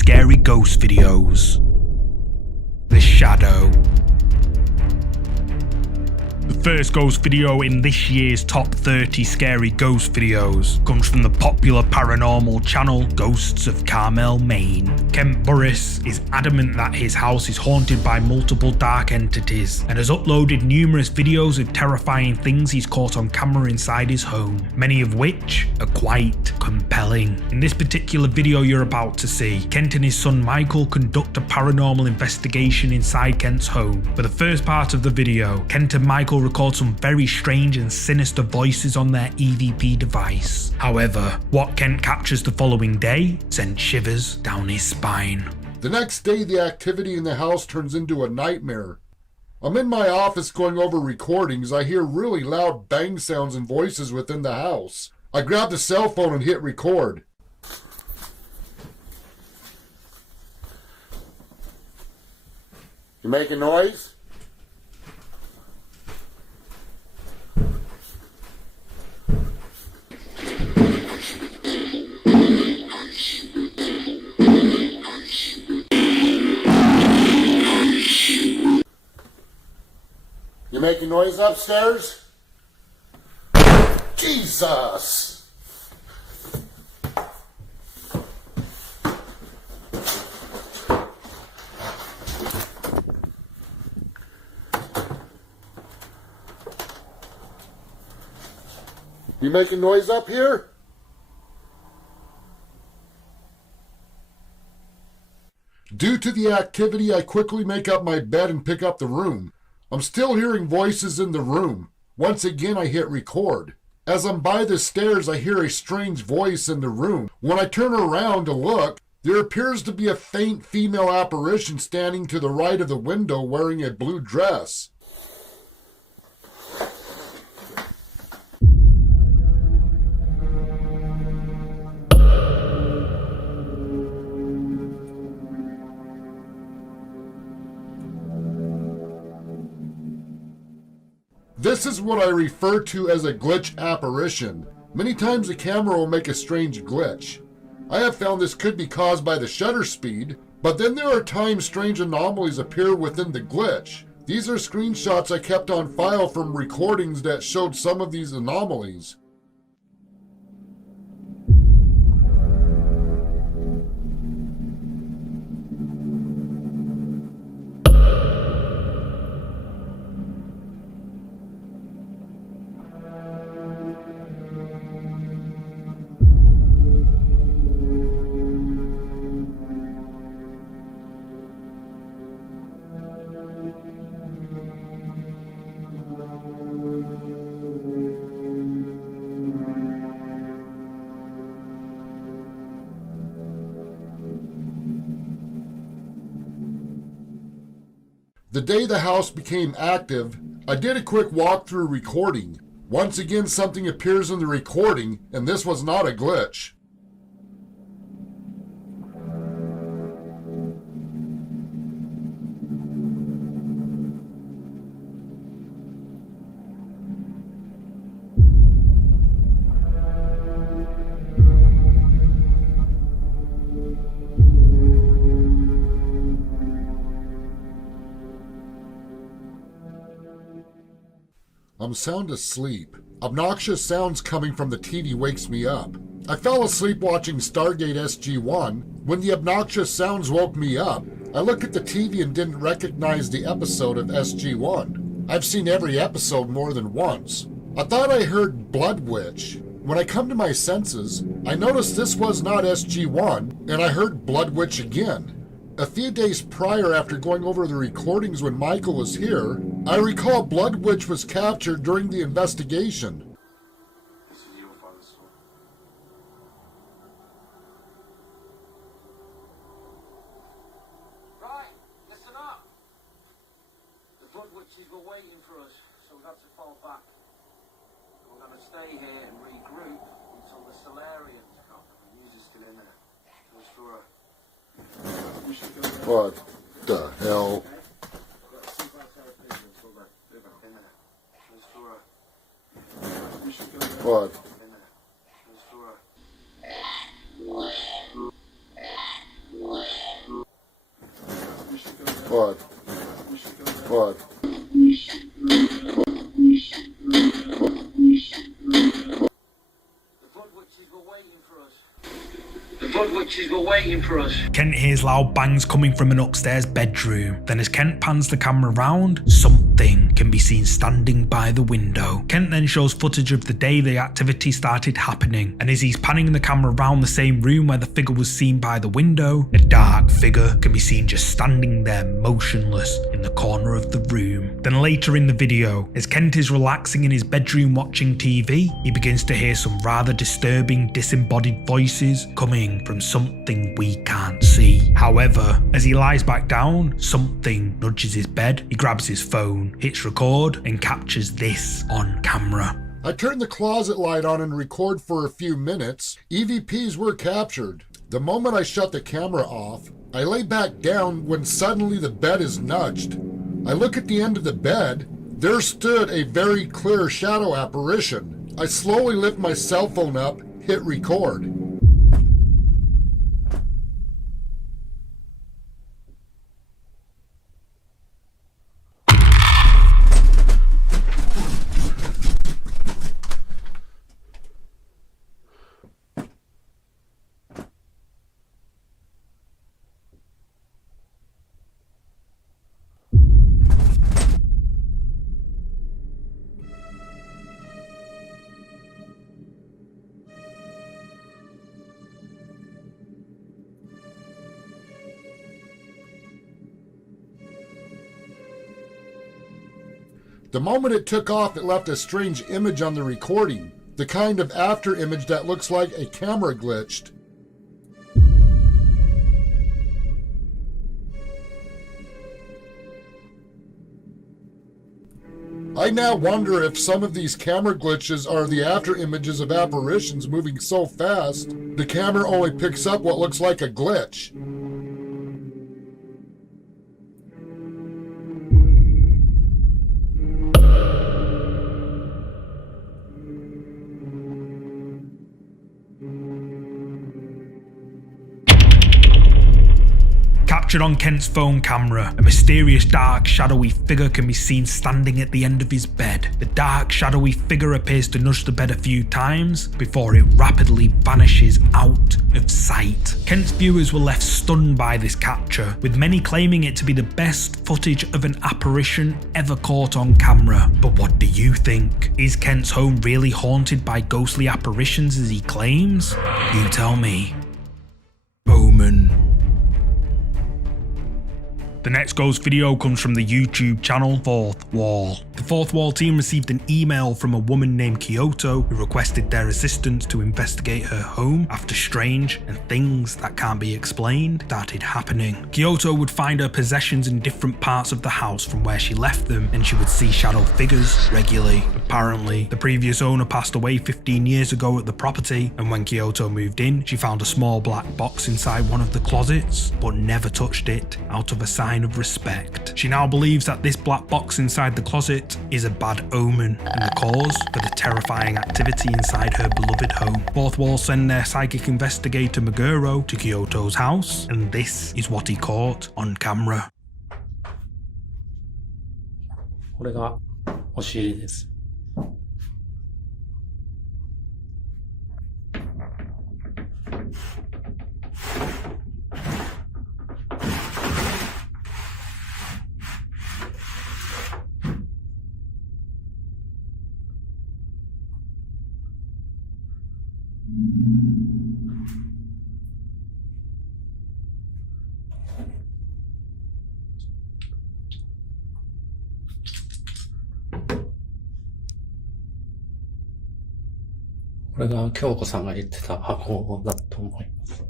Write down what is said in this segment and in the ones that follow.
scary ghost videos. The Shadow. The first ghost video in this year's top 30 scary ghost videos comes from the popular paranormal channel Ghosts of Carmel, Maine. Kent Burris is adamant that his house is haunted by multiple dark entities and has uploaded numerous videos of terrifying things he's caught on camera inside his home, many of which are quite compelling. In this particular video you're about to see, Kent and his son Michael conduct a paranormal investigation inside Kent's home. For the first part of the video, Kent and Michael record some very strange and sinister voices on their EVP device. However, what Kent captures the following day sent shivers down his spine. The next day, the activity in the house turns into a nightmare. I'm in my office going over recordings. I hear really loud bang sounds and voices within the house. I grab the cell phone and hit record. You making noise? You making noise upstairs? Jesus! You making noise up here? Due to the activity, I quickly make up my bed and pick up the room. I'm still hearing voices in the room. Once again, I hit record. As I'm by the stairs, I hear a strange voice in the room. When I turn around to look, there appears to be a faint female apparition standing to the right of the window wearing a blue dress. This is what I refer to as a glitch apparition. Many times the camera will make a strange glitch. I have found this could be caused by the shutter speed, but then there are times strange anomalies appear within the glitch. These are screenshots I kept on file from recordings that showed some of these anomalies. The day the house became active, I did a quick walkthrough recording. Once again, something appears in the recording, and this was not a glitch. I'm sound asleep. Obnoxious sounds coming from the TV wakes me up. I fell asleep watching Stargate SG-1. When the obnoxious sounds woke me up, I looked at the TV and didn't recognize the episode of SG-1. I've seen every episode more than once. I thought I heard Blood Witch. When I come to my senses, I noticed this was not SG-1, and I heard Blood Witch again. A few days prior, after going over the recordings when Michael was here, I recall Blood Witch was captured during the investigation. This is your father's son. Right, listen up. The Blood Witches were waiting for us, so we had to fall back. We're going to stay here and regroup until the Solarians come. The news is still in there. Just for a... What the hell? What? What? What? The Blood Witches were waiting for us. Kent hears loud bangs coming from an upstairs bedroom. Then as Kent pans the camera round, something can be seen standing by the window. Kent then shows footage of the day the activity started happening, and as he's panning the camera around the same room where the figure was seen by the window, a dark figure can be seen just standing there motionless in the corner of the room. Then later in the video, as Kent is relaxing in his bedroom watching TV, he begins to hear some rather disturbing disembodied voices coming from something we can't see. However, as he lies back down, something nudges his bed. He grabs his phone, hits record, and captures this on camera. I turned the closet light on and record for a few minutes. EVPs were captured. The moment I shut the camera off, I lay back down when suddenly the bed is nudged. I look at the end of the bed. There stood a very clear shadow apparition. I slowly lift my cell phone up, hit record. The moment it took off, it left a strange image on the recording. The kind of after image that looks like a camera glitched. I now wonder if some of these camera glitches are the after images of apparitions moving so fast, the camera only picks up what looks like a glitch. Captured on Kent's phone camera, a mysterious dark shadowy figure can be seen standing at the end of his bed. The dark shadowy figure appears to nudge the bed a few times before it rapidly vanishes out of sight. Kent's viewers were left stunned by this capture, with many claiming it to be the best footage of an apparition ever caught on camera. But what do you think? Is Kent's home really haunted by ghostly apparitions as he claims? You tell me. Omen. The next ghost video comes from the YouTube channel Fourth Wall. The Fourth Wall team received an email from a woman named Kyoto who requested their assistance to investigate her home after strange and things that can't be explained started happening. Kyoto would find her possessions in different parts of the house from where she left them, and she would see shadow figures regularly. Apparently, the previous owner passed away 15 years ago at the property, and when Kyoto moved in, she found a small black box inside one of the closets, but never touched it out of a sign of respect. She now believes that this black box inside the closet is a bad omen and the cause for the terrifying activity inside her beloved home. Fourth Wall send their psychic investigator Meguro to Kyoto's house, and this is what he caught on camera. これが押し入れです。これが京子さんが言ってた箱だと思います。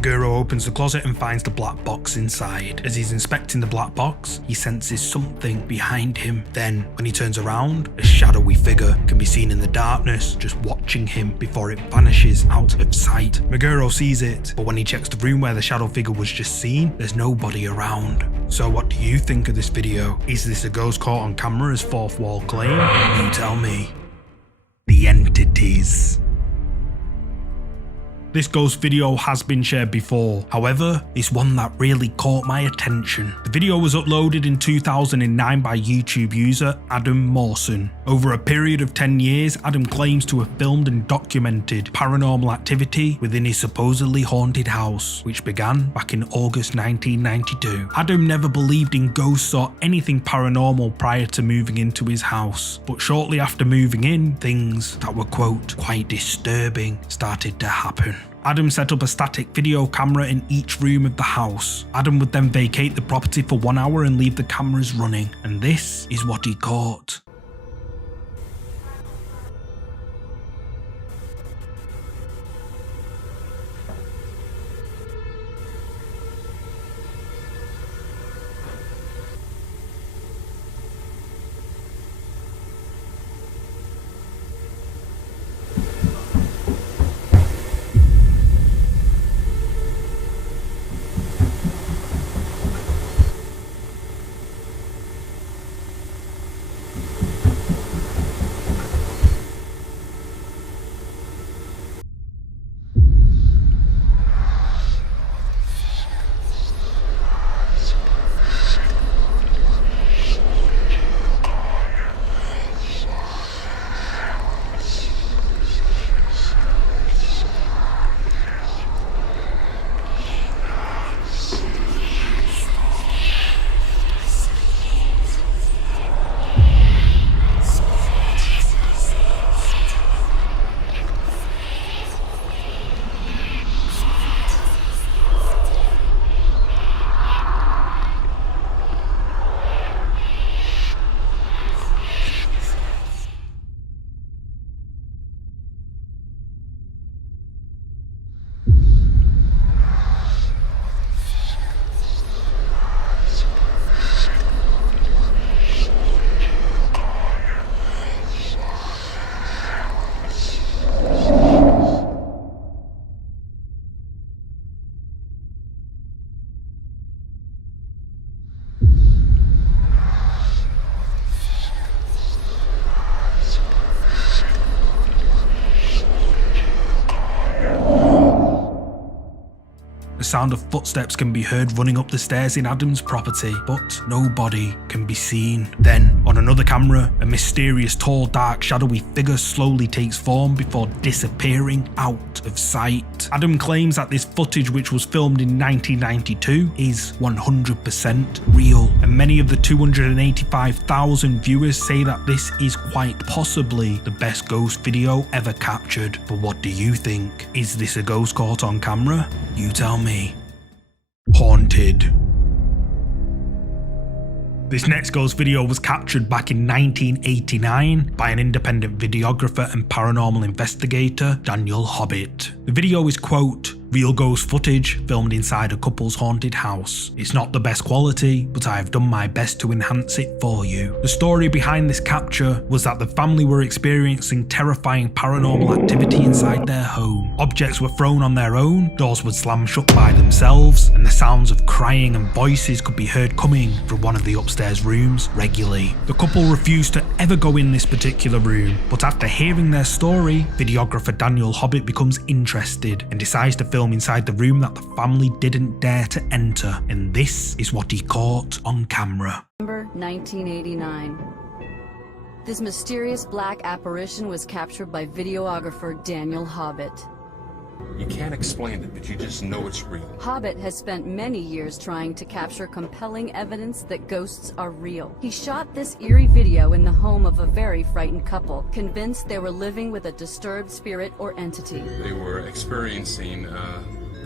Meguro opens the closet and finds the black box inside. As he's inspecting the black box, he senses something behind him. Then, when he turns around, a shadowy figure can be seen in the darkness, just watching him before it vanishes out of sight. Meguro sees it, but when he checks the room where the shadow figure was just seen, there's nobody around. So what do you think of this video? Is this a ghost caught on camera as fourth wall claim? You tell me. The entities. This ghost video has been shared before, however, it's one that really caught my attention. The video was uploaded in 2009 by YouTube user Adam Mawson. Over a period of 10 years, Adam claims to have filmed and documented paranormal activity within his supposedly haunted house, which began back in August 1992. Adam never believed in ghosts or anything paranormal prior to moving into his house, but shortly after moving in, things that were, quote, quite disturbing started to happen. Adam set up a static video camera in each room of the house. Adam would then vacate the property for 1 hour and leave the cameras running, and this is what he caught. The sound of footsteps can be heard running up the stairs in Adam's property, but nobody can be seen. Then, on another camera, a mysterious tall dark shadowy figure slowly takes form before disappearing out of sight. Adam claims that this footage, which was filmed in 1992, is 100% real, and many of the 285,000 viewers say that this is quite possibly the best ghost video ever captured. But what do you think? Is this a ghost caught on camera? You tell me. Haunted. This next ghost video was captured back in 1989 by an independent videographer and paranormal investigator, Daniel Hobbit. The video is, quote, real ghost footage filmed inside a couple's haunted house. It's not the best quality, but I have done my best to enhance it for you. The story behind this capture was that the family were experiencing terrifying paranormal activity inside their home. Objects were thrown on their own, doors would slam shut by themselves, and the sounds of crying and voices could be heard coming from one of the upstairs rooms regularly. The couple refused to ever go in this particular room, but after hearing their story, videographer Daniel Hobbit becomes interested and decides to film inside the room that the family didn't dare to enter, and this is what he caught on camera. November 1989. This mysterious black apparition was captured by videographer Daniel Hobbit. You can't explain it, but you just know it's real. Hobbit has spent many years trying to capture compelling evidence that ghosts are real. He shot this eerie video in the home of a very frightened couple, convinced they were living with a disturbed spirit or entity. They were experiencing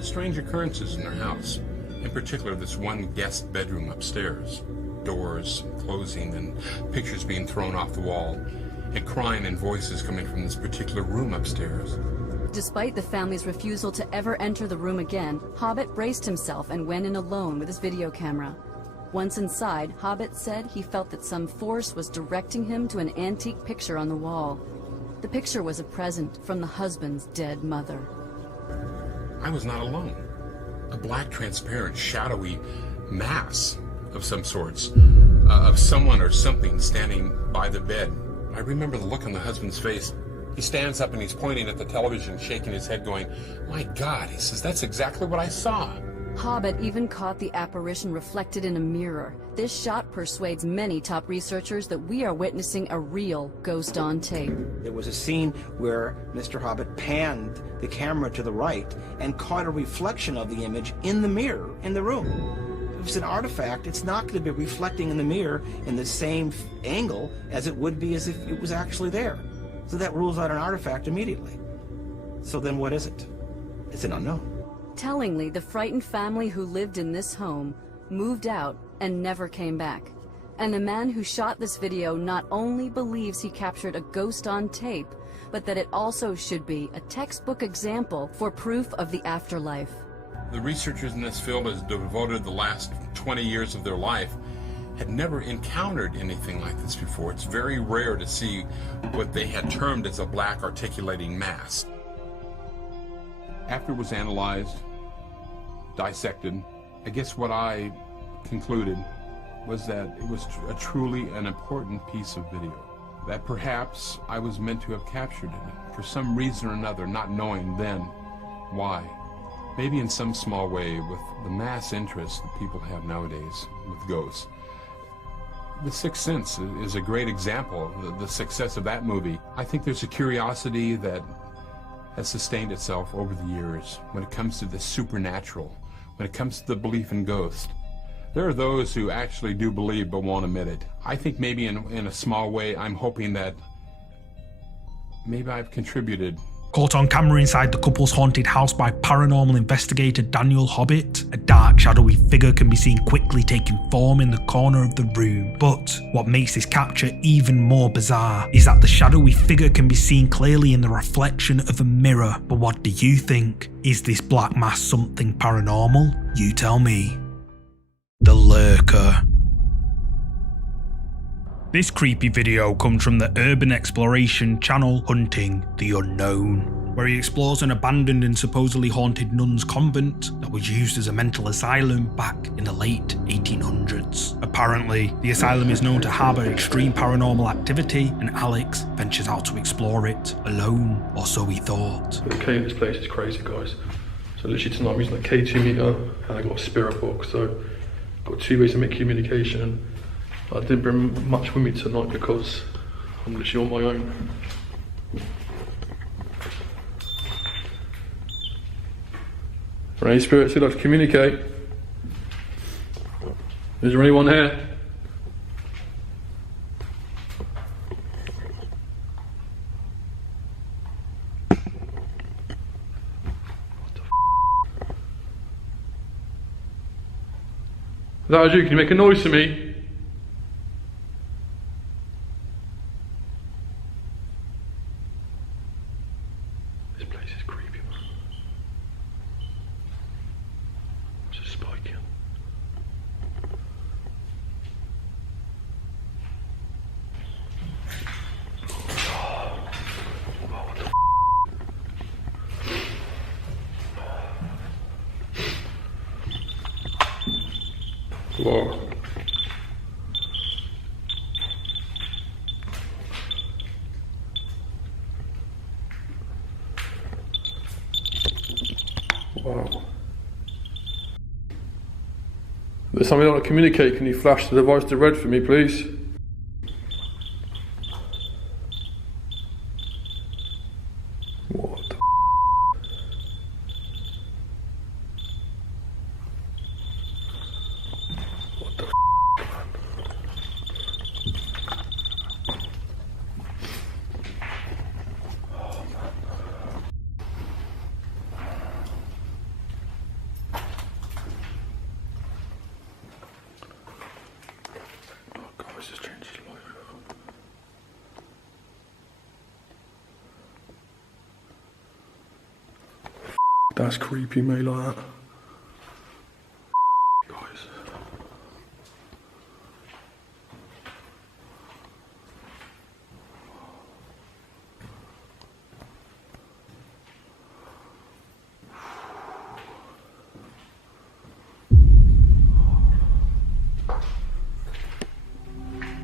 strange occurrences in their house. In particular, this one guest bedroom upstairs. Doors closing and pictures being thrown off the wall, and crying and voices coming from this particular room upstairs. Despite the family's refusal to ever enter the room again, Hobbit braced himself and went in alone with his video camera. Once inside, Hobbit said he felt that some force was directing him to an antique picture on the wall. The picture was a present from the husband's dead mother. I was not alone. A black, transparent, shadowy mass of some sorts, of someone or something standing by the bed. I remember the look on the husband's face. He stands up and he's pointing at the television, shaking his head, going, "My God," he says, "that's exactly what I saw." Hobbit even caught the apparition reflected in a mirror. This shot persuades many top researchers that we are witnessing a real ghost on tape. There was a scene where Mr. Hobbit panned the camera to the right and caught a reflection of the image in the mirror in the room. If it's an artifact, it's not going to be reflecting in the mirror in the same angle as it would be as if it was actually there. So that rules out an artifact immediately. So then what is it? It's an unknown. Tellingly, the frightened family who lived in this home moved out and never came back. And the man who shot this video not only believes he captured a ghost on tape, but that it also should be a textbook example for proof of the afterlife. The researchers in this field has devoted the last 20 years of their life had never encountered anything like this before. It's very rare to see what they had termed as a black articulating mass. After it was analyzed, dissected, I guess what I concluded was that it was truly an important piece of video, that perhaps I was meant to have captured it for some reason or another, not knowing then why. Maybe in some small way with the mass interest that people have nowadays with ghosts. The Sixth Sense is a great example of the success of that movie. I think there's a curiosity that has sustained itself over the years when it comes to the supernatural, when it comes to the belief in ghosts. There are those who actually do believe but won't admit it. I think maybe in a small way, I'm hoping that maybe I've contributed. Caught on camera inside the couple's haunted house by paranormal investigator Daniel Hobbit, a dark, shadowy figure can be seen quickly taking form in the corner of the room. But what makes this capture even more bizarre is that the shadowy figure can be seen clearly in the reflection of a mirror. But what do you think? Is this black mass something paranormal? You tell me. The Lurker. This creepy video comes from the urban exploration channel Hunting the Unknown, where he explores an abandoned and supposedly haunted nuns' convent that was used as a mental asylum back in the late 1800s. Apparently, the asylum is known to harbour extreme paranormal activity, and Alex ventures out to explore it alone, or so he thought. The K in this place is crazy, guys. So literally tonight I'm using a K2 meter and I got a spirit book, so I've got 2 ways to make communication. I didn't bring much with me tonight because I'm literally on my own. Any spirits who'd like to communicate? Is there anyone here? What the f***? Is that you? Can you make a noise to me? Whoa. Wow. There's something I want to communicate. Can you flash the device to red for me, please? What the It's just That's creepy, mate, like that. Guys.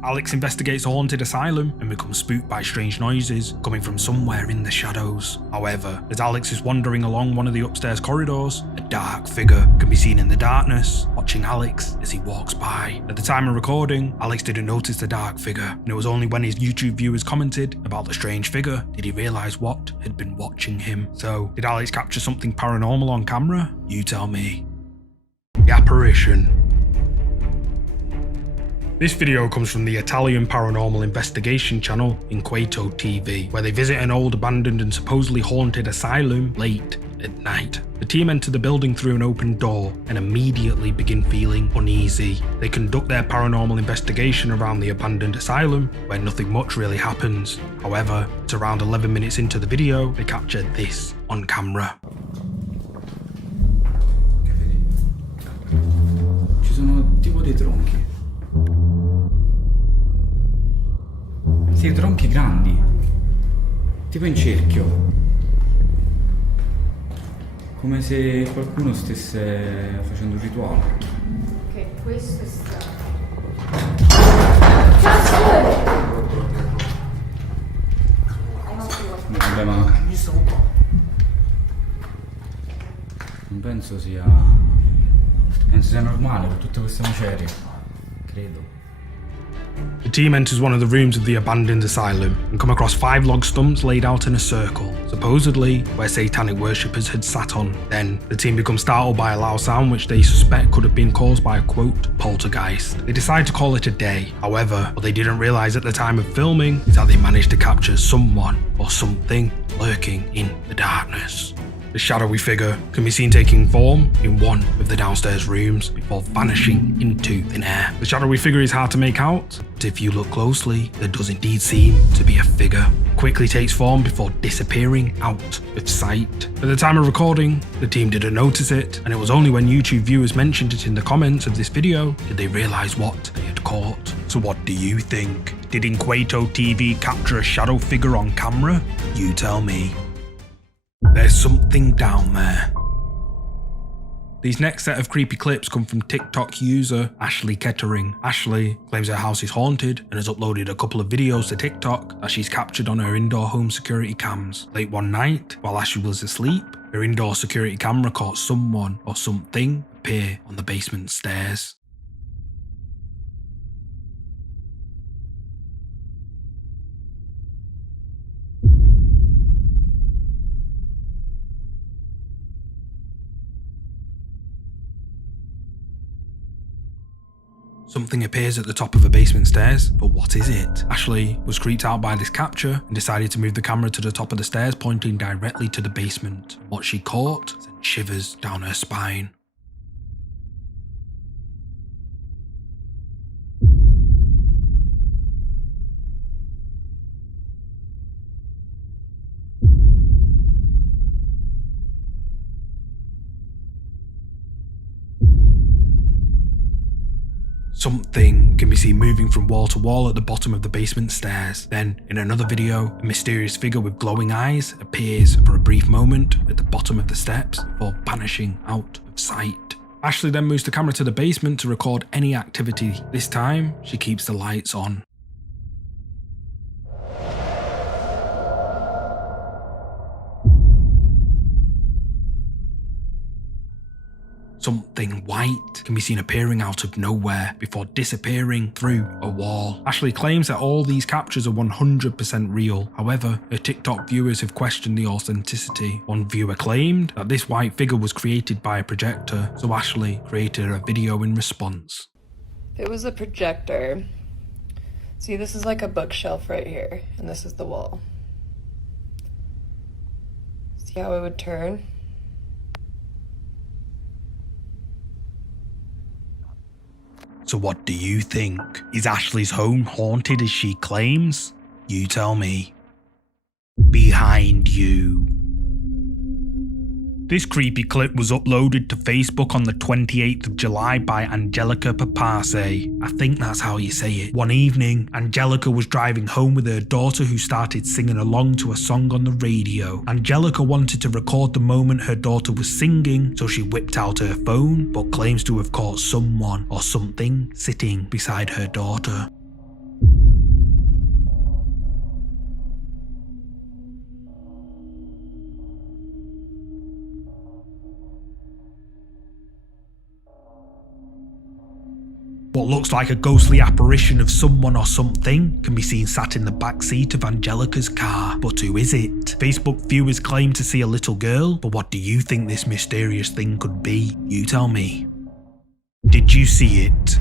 Alex investigates a haunted asylum and becomes spooked by strange noises coming from somewhere in the shadows. However, as Alex is wandering along one of the upstairs corridors, a dark figure can be seen in the darkness, watching Alex as he walks by. At the time of recording, Alex didn't notice the dark figure, and it was only when his YouTube viewers commented about the strange figure did he realise what had been watching him. So, did Alex capture something paranormal on camera? You tell me. The apparition. This video comes from the Italian paranormal investigation channel Inquieto TV, where they visit an old abandoned and supposedly haunted asylum late at night. The team enter the building through an open door and immediately begin feeling uneasy. They conduct their paranormal investigation around the abandoned asylum, where nothing much really happens. However, it's around 11 minutes into the video, they capture this on camera. Ci sono tipo dei tronchi. Sì, tronchi grandi, tipo in cerchio, come se qualcuno stesse facendo un rituale. Ok, questo è stato. Vabbè, ma non penso sia normale con tutte queste macerie, credo. The team enters one of the rooms of the abandoned asylum and come across 5 log stumps laid out in a circle, supposedly where satanic worshippers had sat on. Then, the team becomes startled by a loud sound which they suspect could have been caused by a quote, poltergeist. They decide to call it a day. However, what they didn't realise at the time of filming is that they managed to capture someone or something lurking in the darkness. The shadowy figure can be seen taking form in one of the downstairs rooms before vanishing into thin air. The shadowy figure is hard to make out, but if you look closely, there does indeed seem to be a figure. It quickly takes form before disappearing out of sight. At the time of recording, the team didn't notice it, and it was only when YouTube viewers mentioned it in the comments of this video did they realise what they had caught. So what do you think? Did Inquieto TV capture a shadow figure on camera? You tell me. There's something down there. These next set of creepy clips come from TikTok user Ashley Kettering. Ashley claims her house is haunted and has uploaded a couple of videos to TikTok that she's captured on her indoor home security cams. Late one night, while Ashley was asleep, her indoor security camera caught someone or something appear on the basement stairs. Something appears at the top of the basement stairs, but what is it? Ashley was creeped out by this capture and decided to move the camera to the top of the stairs, pointing directly to the basement. What she caught sent shivers down her spine. Something can be seen moving from wall to wall at the bottom of the basement stairs. Then, in another video, a mysterious figure with glowing eyes appears for a brief moment at the bottom of the steps before vanishing out of sight. Ashley then moves the camera to the basement to record any activity. This time, she keeps the lights on. Something white can be seen appearing out of nowhere before disappearing through a wall. Ashley claims that all these captures are 100% real. However, her TikTok viewers have questioned the authenticity. One viewer claimed that this white figure was created by a projector, so Ashley created a video in response. If it was a projector, see, this is like a bookshelf right here, and this is the wall. See how it would turn? So what do you think? Is Ashley's home haunted as she claims? You tell me. Behind you. This creepy clip was uploaded to Facebook on the 28th of July by Angelica Papace. I think that's how you say it. One evening, Angelica was driving home with her daughter who started singing along to a song on the radio. Angelica wanted to record the moment her daughter was singing, so she whipped out her phone, but claims to have caught someone or something sitting beside her daughter. What looks like a ghostly apparition of someone or something can be seen sat in the back seat of Angelica's car. But who is it? Facebook viewers claim to see a little girl, but what do you think this mysterious thing could be? You tell me. Did you see it?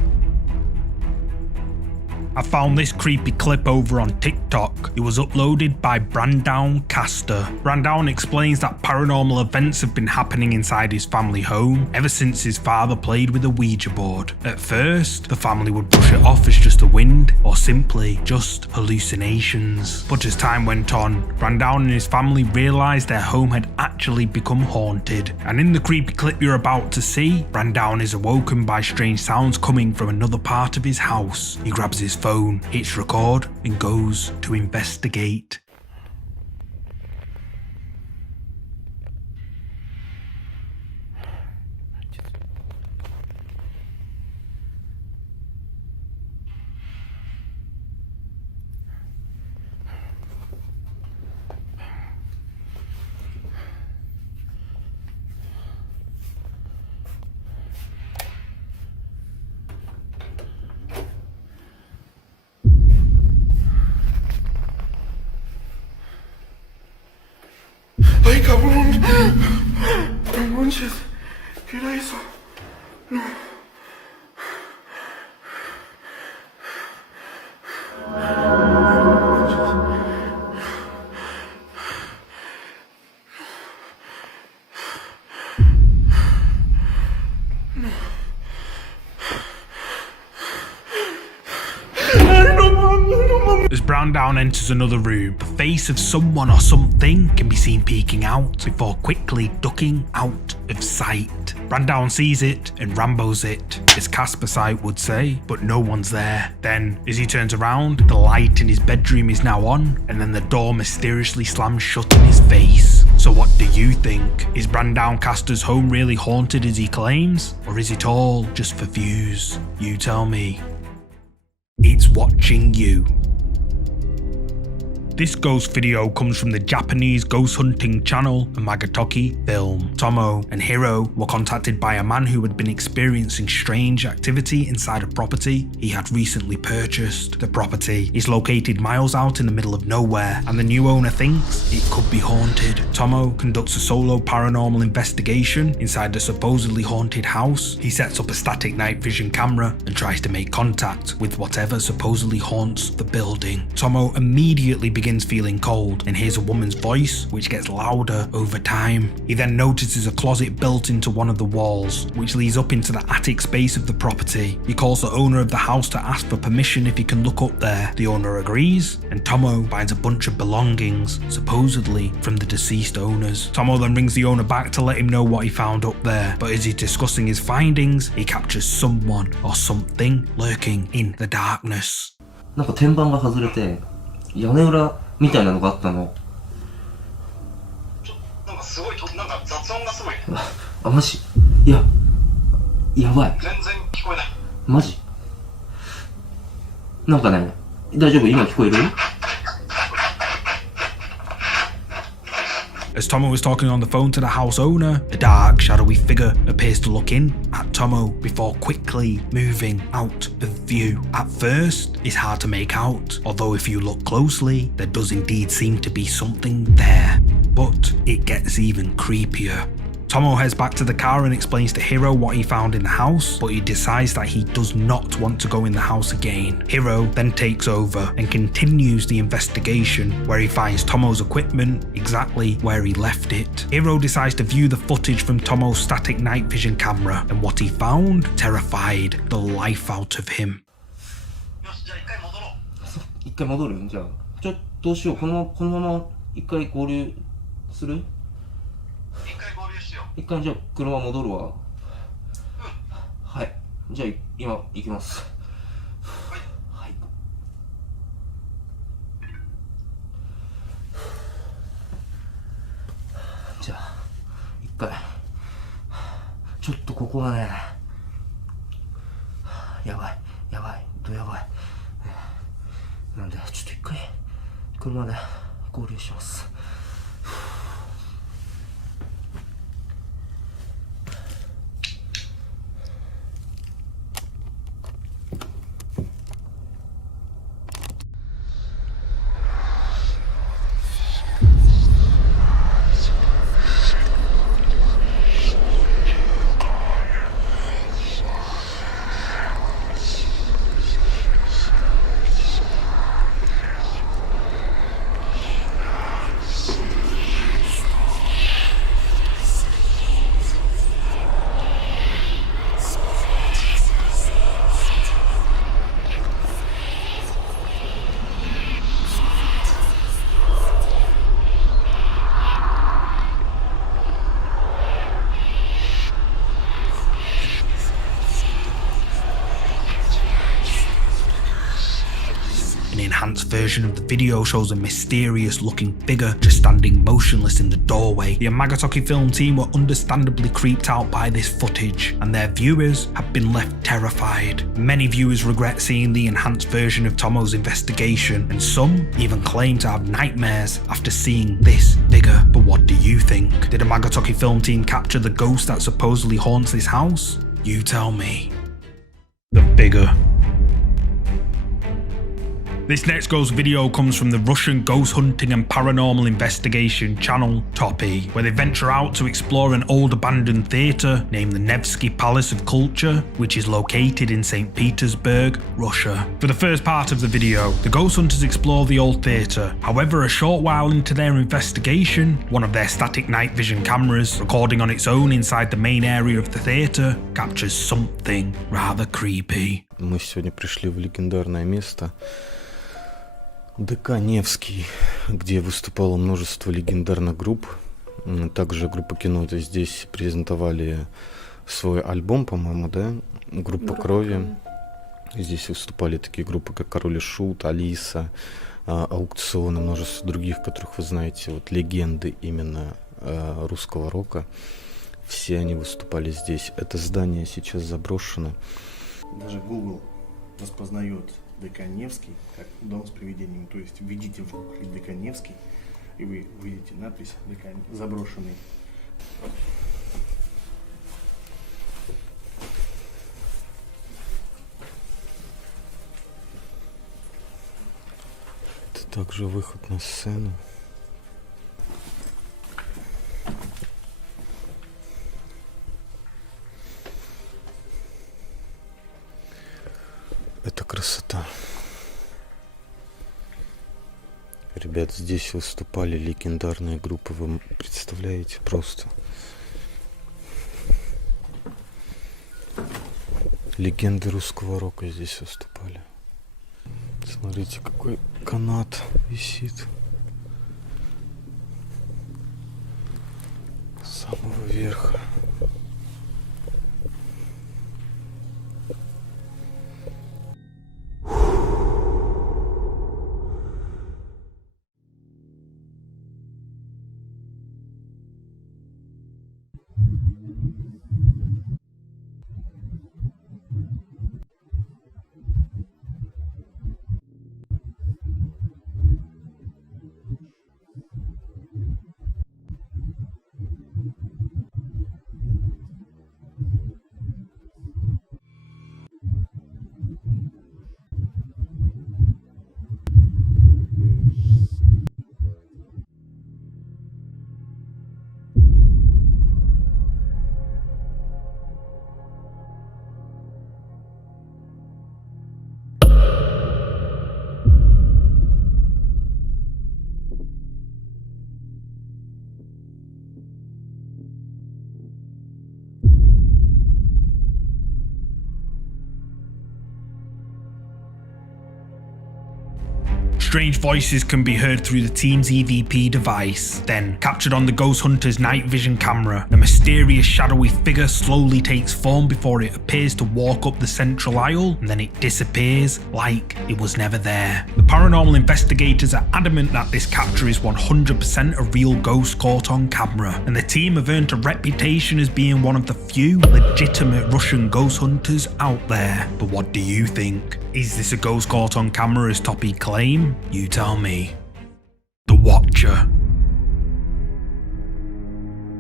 I found this creepy clip over on TikTok. It was uploaded by Brandown Caster. Brandown explains that paranormal events have been happening inside his family home ever since his father played with a Ouija board. At first, the family would brush it off as just the wind or simply just hallucinations. But as time went on, Brandown and his family realised their home had actually become haunted. And in the creepy clip you're about to see, Brandown is awoken by strange sounds coming from another part of his house. He grabs his phone, hits record, and goes to investigate. Ay, cabrón. No manches. ¿Qué era eso? No. As Brandown enters another room, the face of someone or something can be seen peeking out before quickly ducking out of sight. Brandown sees it and Rambos it, as Caspersight would say, but no one's there. Then, as he turns around, the light in his bedroom is now on, and then the door mysteriously slams shut in his face. So what do you think? Is Brandown Caster's home really haunted as he claims? Or is it all just for views? You tell me. It's watching you. This ghost video comes from the Japanese ghost hunting channel Magatoki Film. Tomo and Hiro were contacted by a man who had been experiencing strange activity inside a property he had recently purchased. The property is located miles out in the middle of nowhere, and the new owner thinks it could be haunted. Tomo conducts a solo paranormal investigation inside the supposedly haunted house. He sets up a static night vision camera and tries to make contact with whatever supposedly haunts the building. Tomo immediately begins feeling cold and hears a woman's voice which gets louder over time. He then notices a closet built into one of the walls which leads up into the attic space of the property. He calls the owner of the house to ask for permission if he can look up there. The owner agrees and Tomo finds a bunch of belongings, supposedly from the deceased owners. Tomo then rings the owner back to let him know what he found up there, but as he's discussing his findings, he captures someone or something lurking in the darkness. なんか天板が外れて屋根裏みたいなのがあったの。なんかすごいなんか雑音がすごいね。あ、マジ？いや、やばい。全然聞こえない。マジ？なんかね、大丈夫？今聞こえる？ As Tomo is talking on the phone to the house owner, a dark, shadowy figure appears to look in at Tomo before quickly moving out of view. At first, it's hard to make out, although if you look closely, there does indeed seem to be something there. But it gets even creepier. Tomo heads back to the car and explains to Hiro what he found in the house, but he decides that he does not want to go in the house again. Hiro then takes over and continues the investigation, where he finds Tomo's equipment exactly where he left it. Hiro decides to view the footage from Tomo's static night vision camera, and what he found terrified the life out of him. よし、じゃあ一回戻ろう。一回戻る？じゃあどうしよう。このまま一回合流する？一回合流しよう。一回じゃあ車戻るわ。はい。じゃあ今行きます。はい。じゃあ一回ちょっとここがねやばいやばいなんでちょっと一回車で合流します。An enhanced version of the video shows a mysterious looking figure just standing motionless in the doorway. The Amagataki film team were understandably creeped out by this footage, and their viewers have been left terrified. Many viewers regret seeing the enhanced version of Tomo's investigation, and some even claim to have nightmares after seeing this figure. But what do you think? Did Amagataki film team capture the ghost that supposedly haunts this house? You tell me. The figure. This next ghost video comes from the Russian ghost hunting and paranormal investigation channel Top E, where they venture out to explore an old abandoned theatre named the Nevsky Palace of Culture, which is located in St. Petersburg, Russia. For the first part of the video, the ghost hunters explore the old theatre. However, a short while into their investigation, one of their static night vision cameras, recording on its own inside the main area of the theatre, captures something rather creepy. Мы сегодня пришли в легендарное место ДК Невский, где выступало множество легендарных групп. Также группа кино здесь презентовали свой альбом, по-моему, да? Группа Крови. Здесь выступали такие группы, как Король и Шут, Алиса, Аукцион и множество других, которых вы знаете, вот легенды именно русского рока. Все они выступали здесь. Это здание сейчас заброшено. Даже Google распознает ДК Невский как дом с привидениями. То есть введите в Google ДК Невский, и вы увидите надпись ДК заброшенный. Это также выход на сцену. Это красота. Ребят, здесь выступали легендарные группы. Вы представляете просто? Легенды русского рока здесь выступали. Смотрите, какой канат висит. С самого верха. Strange voices can be heard through the team's EVP device. Then, captured on the Ghost Hunter's night vision camera, a mysterious shadowy figure slowly takes form before it appears to walk up the central aisle, and then it disappears like it was never there. The paranormal investigators are adamant that this capture is 100% a real ghost caught on camera, and the team have earned a reputation as being one of the few legitimate Russian ghost hunters out there. But what do you think? Is this a ghost caught on camera as Toppy claim? You tell me. The Watcher.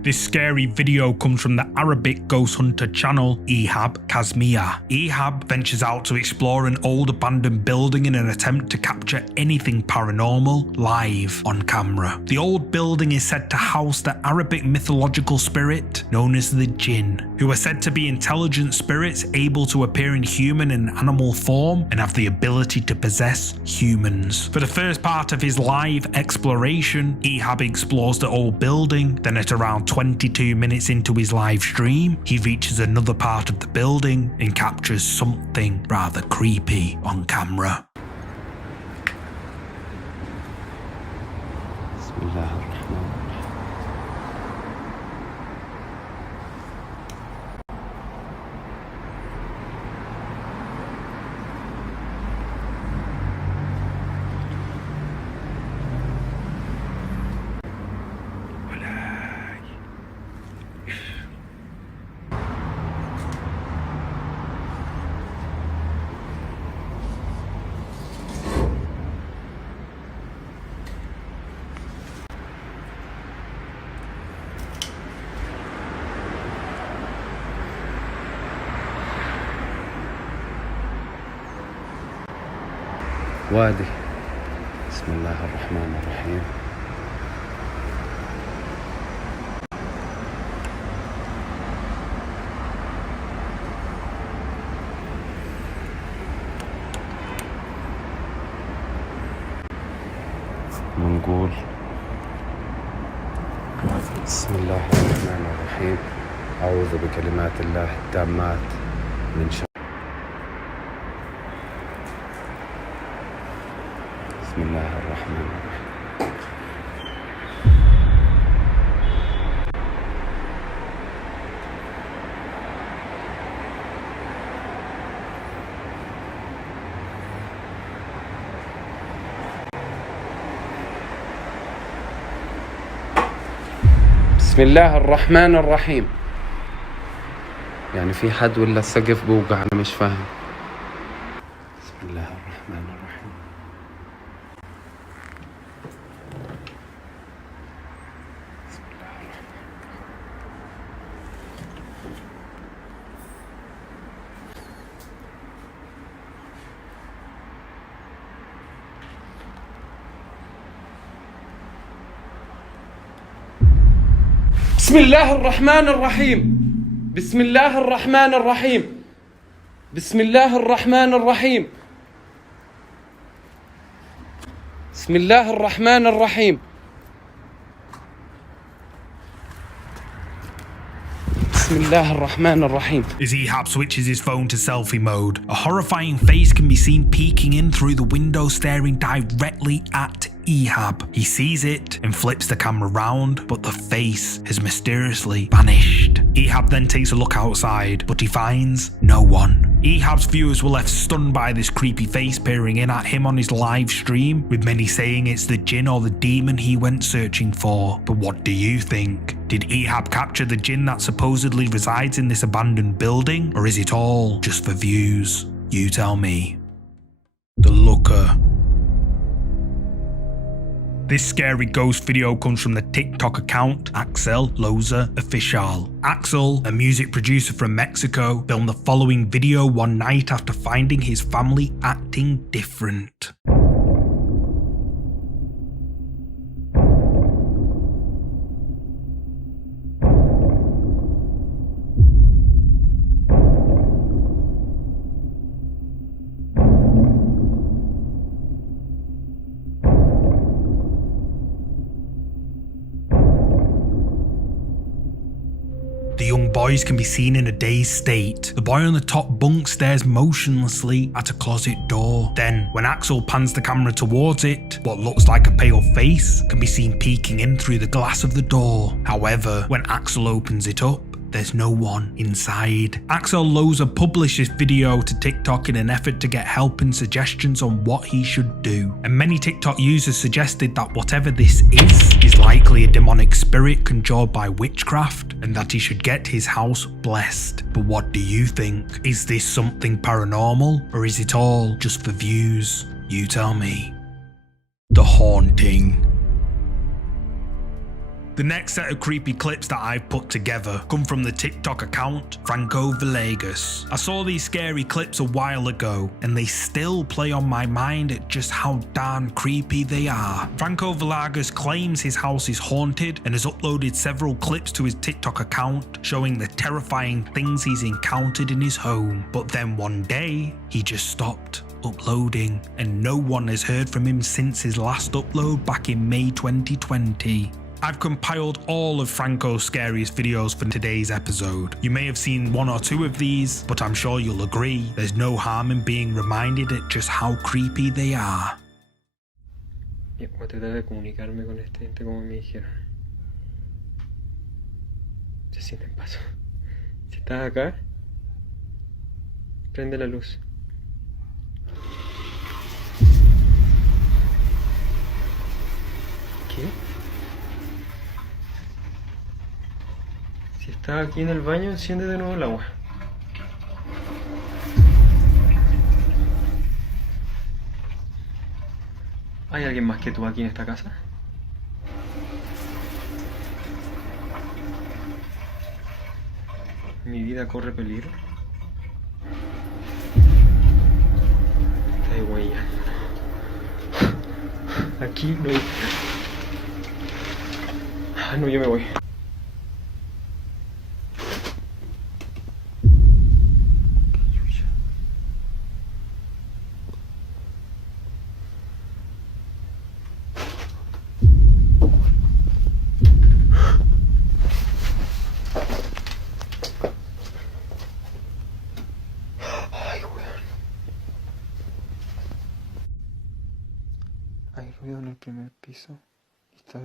This scary video comes from the Arabic ghost hunter channel Ehab Kazmia. Ehab ventures out to explore an old abandoned building in an attempt to capture anything paranormal live on camera. The old building is said to house the Arabic mythological spirit known as the Jinn, who are said to be intelligent spirits able to appear in human and animal form and have the ability to possess humans. For the first part of his live exploration, Ehab explores the old building, then at around 22 minutes into his live stream, he reaches another part of the building and captures something rather creepy on camera. وادي. بسم الله الرحمن الرحيم. ونقول بسم الله الرحمن الرحيم. أعوذ بكلمات الله التامات من شر. بسم الله الرحمن الرحيم. بسم الله الرحمن الرحيم. يعني في حد ولا السقف بوقع؟ أنا مش فاهم. بسم الله الرحمن الرحيم. بسم الله الرحمن الرحيم. بسم الله الرحمن الرحيم. بسم الله الرحمن الرحيم. بسم الله الرحمن الرحيم. بسم الله الرحمن الرحيم. As Ehab switches his phone to selfie mode, a horrifying face can be seen peeking in through the window, staring directly at Ehab. He sees it and flips the camera round, but the face has mysteriously vanished. Ehab then takes a look outside, but he finds no one. Ehab's viewers were left stunned by this creepy face peering in at him on his live stream, with many saying it's the jinn or the demon he went searching for. But what do you think? Did Ehab capture the jinn that supposedly resides in this abandoned building, or is it all just for views? You tell me. The Looker. This scary ghost video comes from the TikTok account Axel Loza Official. Axel, a music producer from Mexico, filmed the following video one night after finding his family acting different. The young boy boys can be seen in a dazed state. The boy on the top bunk stares motionlessly at a closet door. Then, when Axel pans the camera towards it, what looks like a pale face can be seen peeking in through the glass of the door. However, when Axel opens it up, there's no one inside. Axel Loza published this video to TikTok in an effort to get help and suggestions on what he should do. And many TikTok users suggested that whatever this is likely a demonic spirit conjured by witchcraft, and that he should get his house blessed. But what do you think? Is this something paranormal, or is it all just for views? You tell me. The Haunting. The next set of creepy clips that I've put together come from the TikTok account Franco Villegas. I saw these scary clips a while ago, and they still play on my mind at just how darn creepy they are. Franco Villegas claims his house is haunted and has uploaded several clips to his TikTok account showing the terrifying things he's encountered in his home. But then one day, he just stopped uploading, and no one has heard from him since his last upload back in May 2020. I've compiled all of Franco's scariest videos for today's episode. You may have seen one or two of these, but I'm sure you'll agree there's no harm in being reminded at just how creepy they are. Voy a tratar de comunicarme con este ente como me dijeron. Se sienten pasos. Si estás acá, prende la luz. ¿Qué? Si estás aquí en el baño, enciende de nuevo el agua. ¿Hay alguien más que tú aquí en esta casa? ¿Mi vida corre peligro? Está huellando. Aquí no hay... Ah, no, yo me voy. Hay ruido en el primer piso. Está...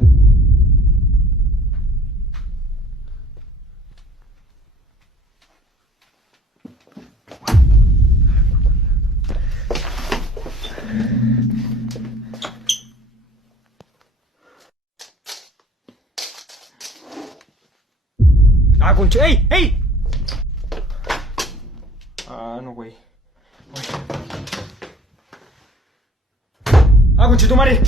¡Ah, concha! ¡Ey! ¡Ey! Ah, no, güey. ¡Ah, concha tu madre!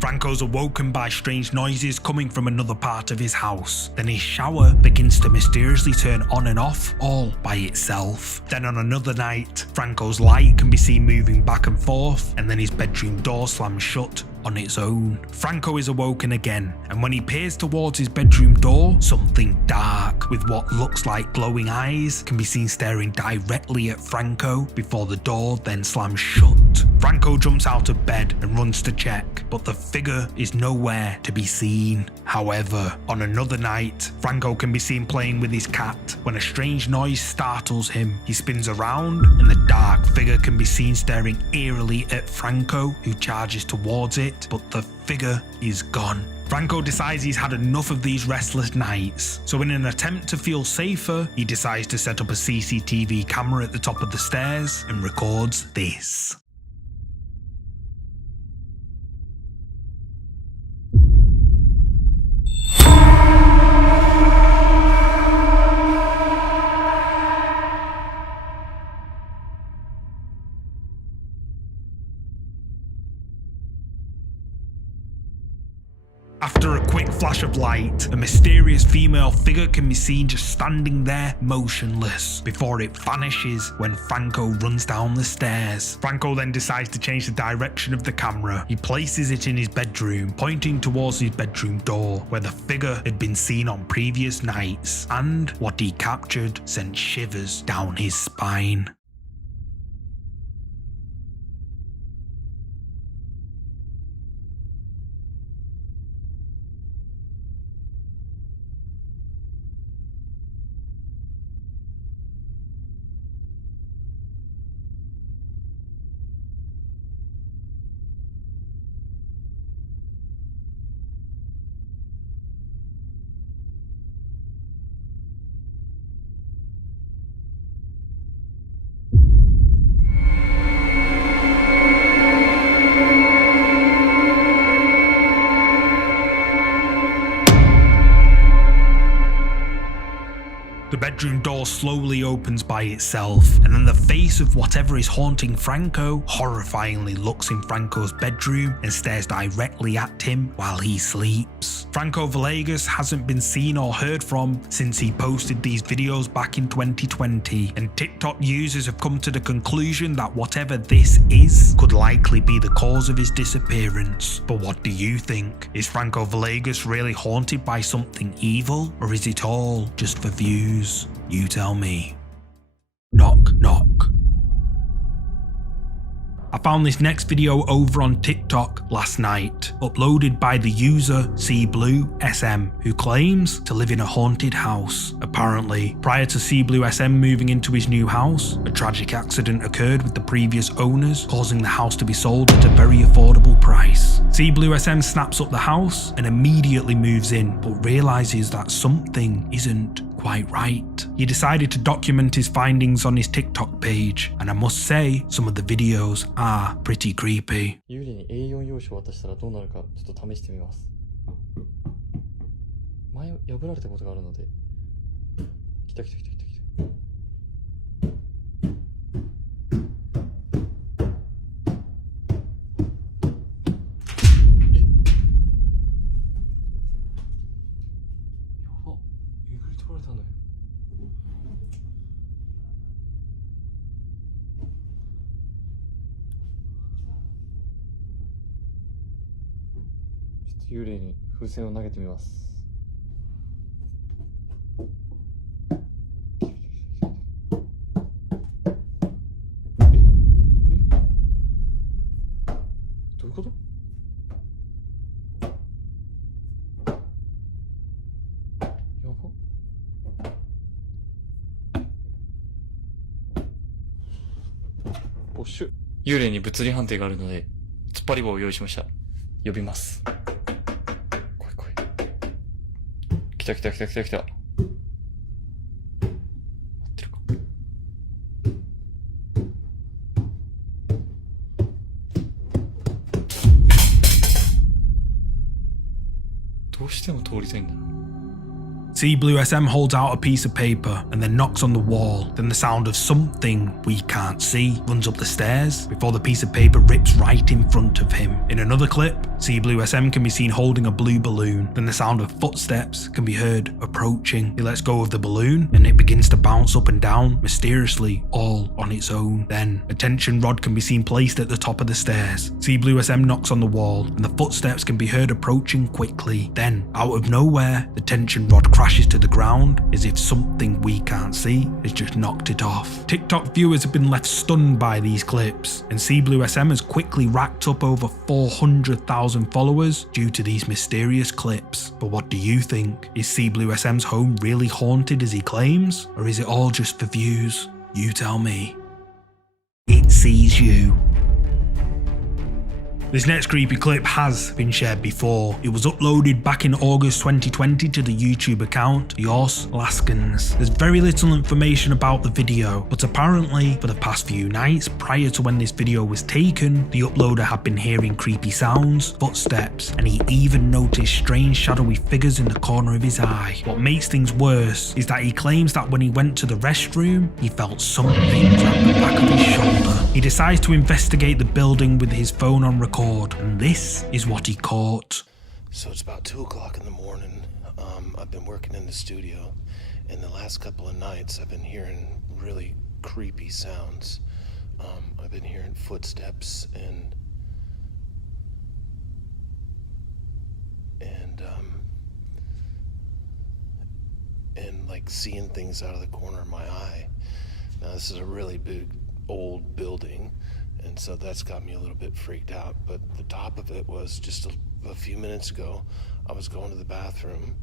Franco's awoken by strange noises coming from another part of his house. Then his shower begins to mysteriously turn on and off all by itself. Then on another night, Franco's light can be seen moving back and forth, and then his bedroom door slams shut on its own. Franco is awoken again, and when he peers towards his bedroom door, something dark with what looks like glowing eyes can be seen staring directly at Franco before the door then slams shut. Franco jumps out of bed and runs to check, but the figure is nowhere to be seen. However, on another night, Franco can be seen playing with his cat when a strange noise startles him. He spins around, and the dark figure can be seen staring eerily at Franco, who charges towards it, but the figure is gone. Franco decides he's had enough of these restless nights, so in an attempt to feel safer, he decides to set up a CCTV camera at the top of the stairs and records this. After a quick flash of light, a mysterious female figure can be seen just standing there motionless before it vanishes when Franco runs down the stairs. Franco then decides to change the direction of the camera. He places it in his bedroom, pointing towards his bedroom door where the figure had been seen on previous nights, and what he captured sent shivers down his spine. door slowly opens by itself, and then the face of whatever is haunting Franco horrifyingly looks in Franco's bedroom and stares directly at him while he sleeps. Franco Villegas hasn't been seen or heard from since he posted these videos back in 2020, and TikTok users have come to the conclusion that whatever this is could likely be the cause of his disappearance. But what do you think? Is Franco Villegas really haunted by something evil, or is it all just for views? You tell me. Knock, knock. I found this next video over on TikTok last night, uploaded by the user CBlueSM, who claims to live in a haunted house. Apparently, prior to CBlueSM moving into his new house, a tragic accident occurred with the previous owners, causing the house to be sold at a very affordable price. CBlueSM snaps up the house and immediately moves in, but realizes that something isn't quite right. He decided to document his findings on his TikTok page, and I must say, some of the videos are pretty creepy. 幽霊に A4 用紙を渡したらどうなるかちょっと試してみます。前破られたことがあるので。来た来た来た来た来た。幽霊に風船を投げてみます。どういうこと？やば。ボッシュ。幽霊に物理判定があるので、突っ張り棒を用意しました。呼びます。来た来た来た来た来た。合ってるか。どうしても通りたいんだな。CBlueSM holds out a piece of paper and then knocks on the wall. Then the sound of something we can't see runs up the stairs before the piece of paper rips right in front of him. In another clip, CBlueSM can be seen holding a blue balloon. Then the sound of footsteps can be heard approaching. He lets go of the balloon and it begins to bounce up and down mysteriously all on its own. Then a tension rod can be seen placed at the top of the stairs. CBlueSM knocks on the wall and the footsteps can be heard approaching quickly. Then out of nowhere, the tension rod crashes to the ground as if something we can't see has just knocked it off. TikTok viewers have been left stunned by these clips, and CBlueSM has quickly racked up over 400,000 followers due to these mysterious clips. But what do you think? Is CBlueSM's home really haunted as he claims, or is it all just for views? You tell me. It sees you. This next creepy clip has been shared before. It was uploaded back in August 2020 to the YouTube account Yours Laskins. There's very little information about the video, but apparently for the past few nights prior to when this video was taken, the uploader had been hearing creepy sounds, footsteps, and he even noticed strange shadowy figures in the corner of his eye. What makes things worse is that he claims that when he went to the restroom, he felt something grab the back of his shoulder. He decides to investigate the building with his phone on record, and this is what he caught. So it's about 2 o'clock in the morning. I've been working in the studio, and the last couple of nights I've been hearing really creepy sounds. I've been hearing footsteps and like seeing things out of the corner of my eye. Now this is a really big old building, and so that's got me a little bit freaked out. But the top of it was just a few minutes ago, I was going to the bathroom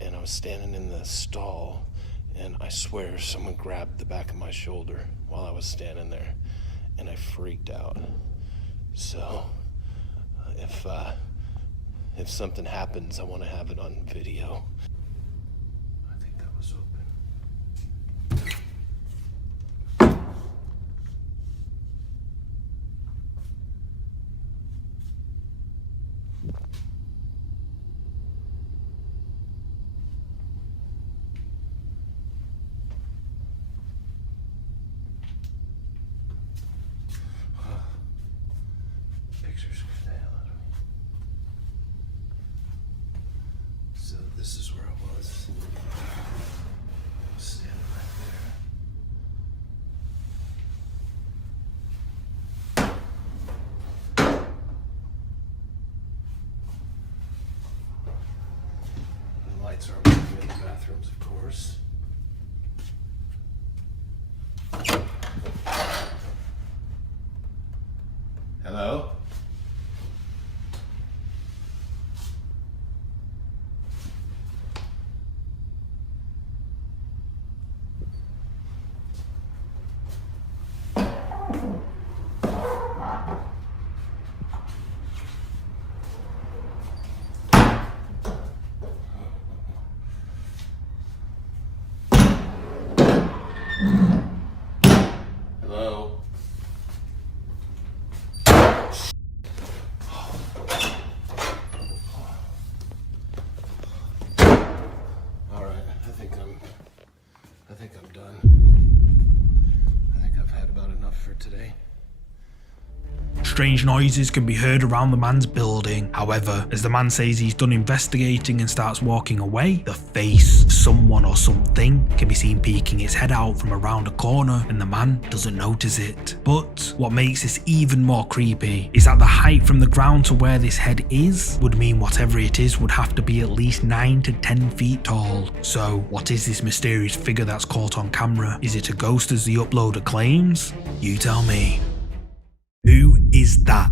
and I was standing in the stall, and I swear someone grabbed the back of my shoulder while I was standing there, and I freaked out. So if something happens, I want to have it on video. I think that was open. lights aren't working in the bathrooms, of course. Hello? Hello? Alright, I think I'm done. I think I've had about enough for today. Strange noises can be heard around the man's building. However, as the man says he's done investigating and starts walking away, the face, someone or something, can be seen peeking its head out from around a corner and the man doesn't notice it. But what makes this even more creepy is that the height from the ground to where this head is would mean whatever it is would have to be at least 9 to 10 feet tall. So what is this mysterious figure that's caught on camera? Is it a ghost as the uploader claims? You tell me. Who is that?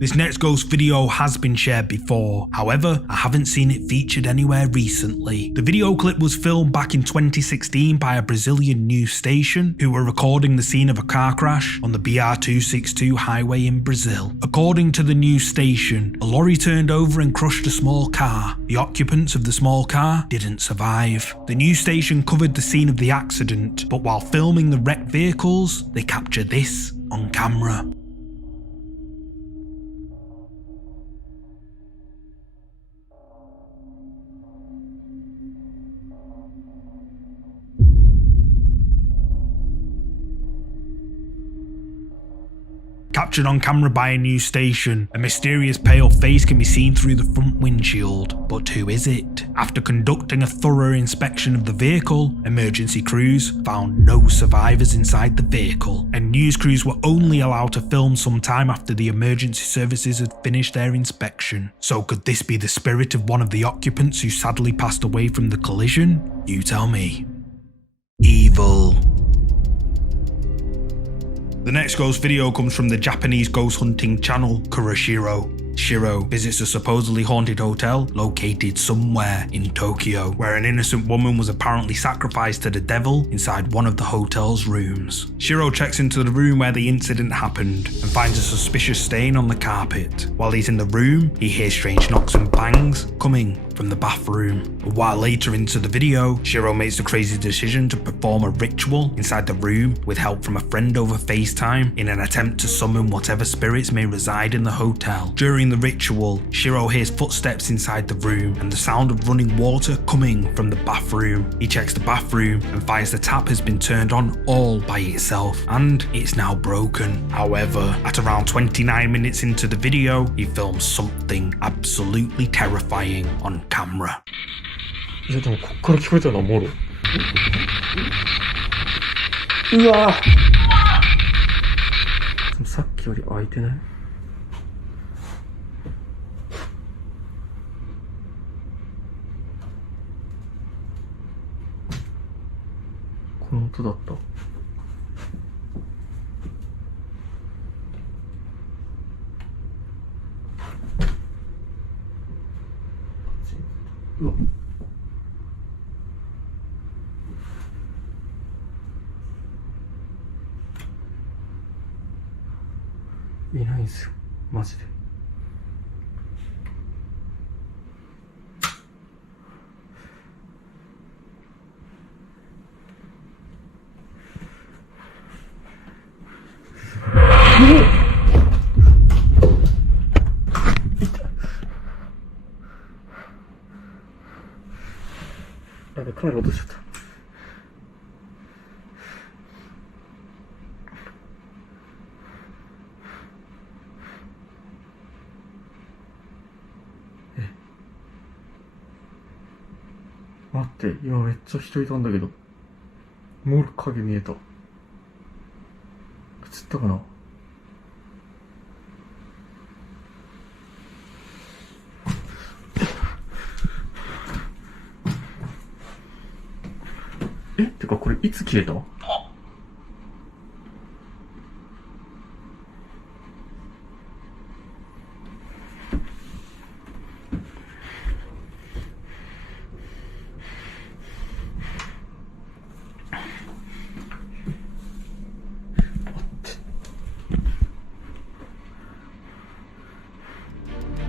This next ghost video has been shared before, however, I haven't seen it featured anywhere recently. The video clip was filmed back in 2016 by a Brazilian news station who were recording the scene of a car crash on the BR-262 highway in Brazil. According to the news station, a lorry turned over and crushed a small car. The occupants of the small car didn't survive. The news station covered the scene of the accident, but while filming the wrecked vehicles, they captured this on camera. Captured on camera by a news station, a mysterious pale face can be seen through the front windshield. But who is it? After conducting a thorough inspection of the vehicle, emergency crews found no survivors inside the vehicle, and news crews were only allowed to film some time after the emergency services had finished their inspection. So could this be the spirit of one of the occupants who sadly passed away from the collision? You tell me. Evil. The next ghost video comes from the Japanese ghost hunting channel Kuroshiro. Shiro visits a supposedly haunted hotel located somewhere in Tokyo, where an innocent woman was apparently sacrificed to the devil inside one of the hotel's rooms. Shiro checks into the room where the incident happened and finds a suspicious stain on the carpet. While he's in the room, he hears strange knocks and bangs coming from the bathroom. A while later into the video, Shiro makes the crazy decision to perform a ritual inside the room with help from a friend over FaceTime in an attempt to summon whatever spirits may reside in the hotel. During the ritual, Shiro hears footsteps inside the room and the sound of running water coming from the bathroom. He checks the bathroom and finds the tap has been turned on all by itself and it's now broken. However, at around 29 minutes into the video, he films something absolutely terrifying on camera. いやでもこっから聞こえたな、もろ。うわぁ。でもさっきより開いてない？この音だった。うわ。いないんすよ、マジで。やべ、帰ろうとしちゃった。待って、今めっちゃ人いたんだけど。もう影見えた。映ったかな？いつ消えた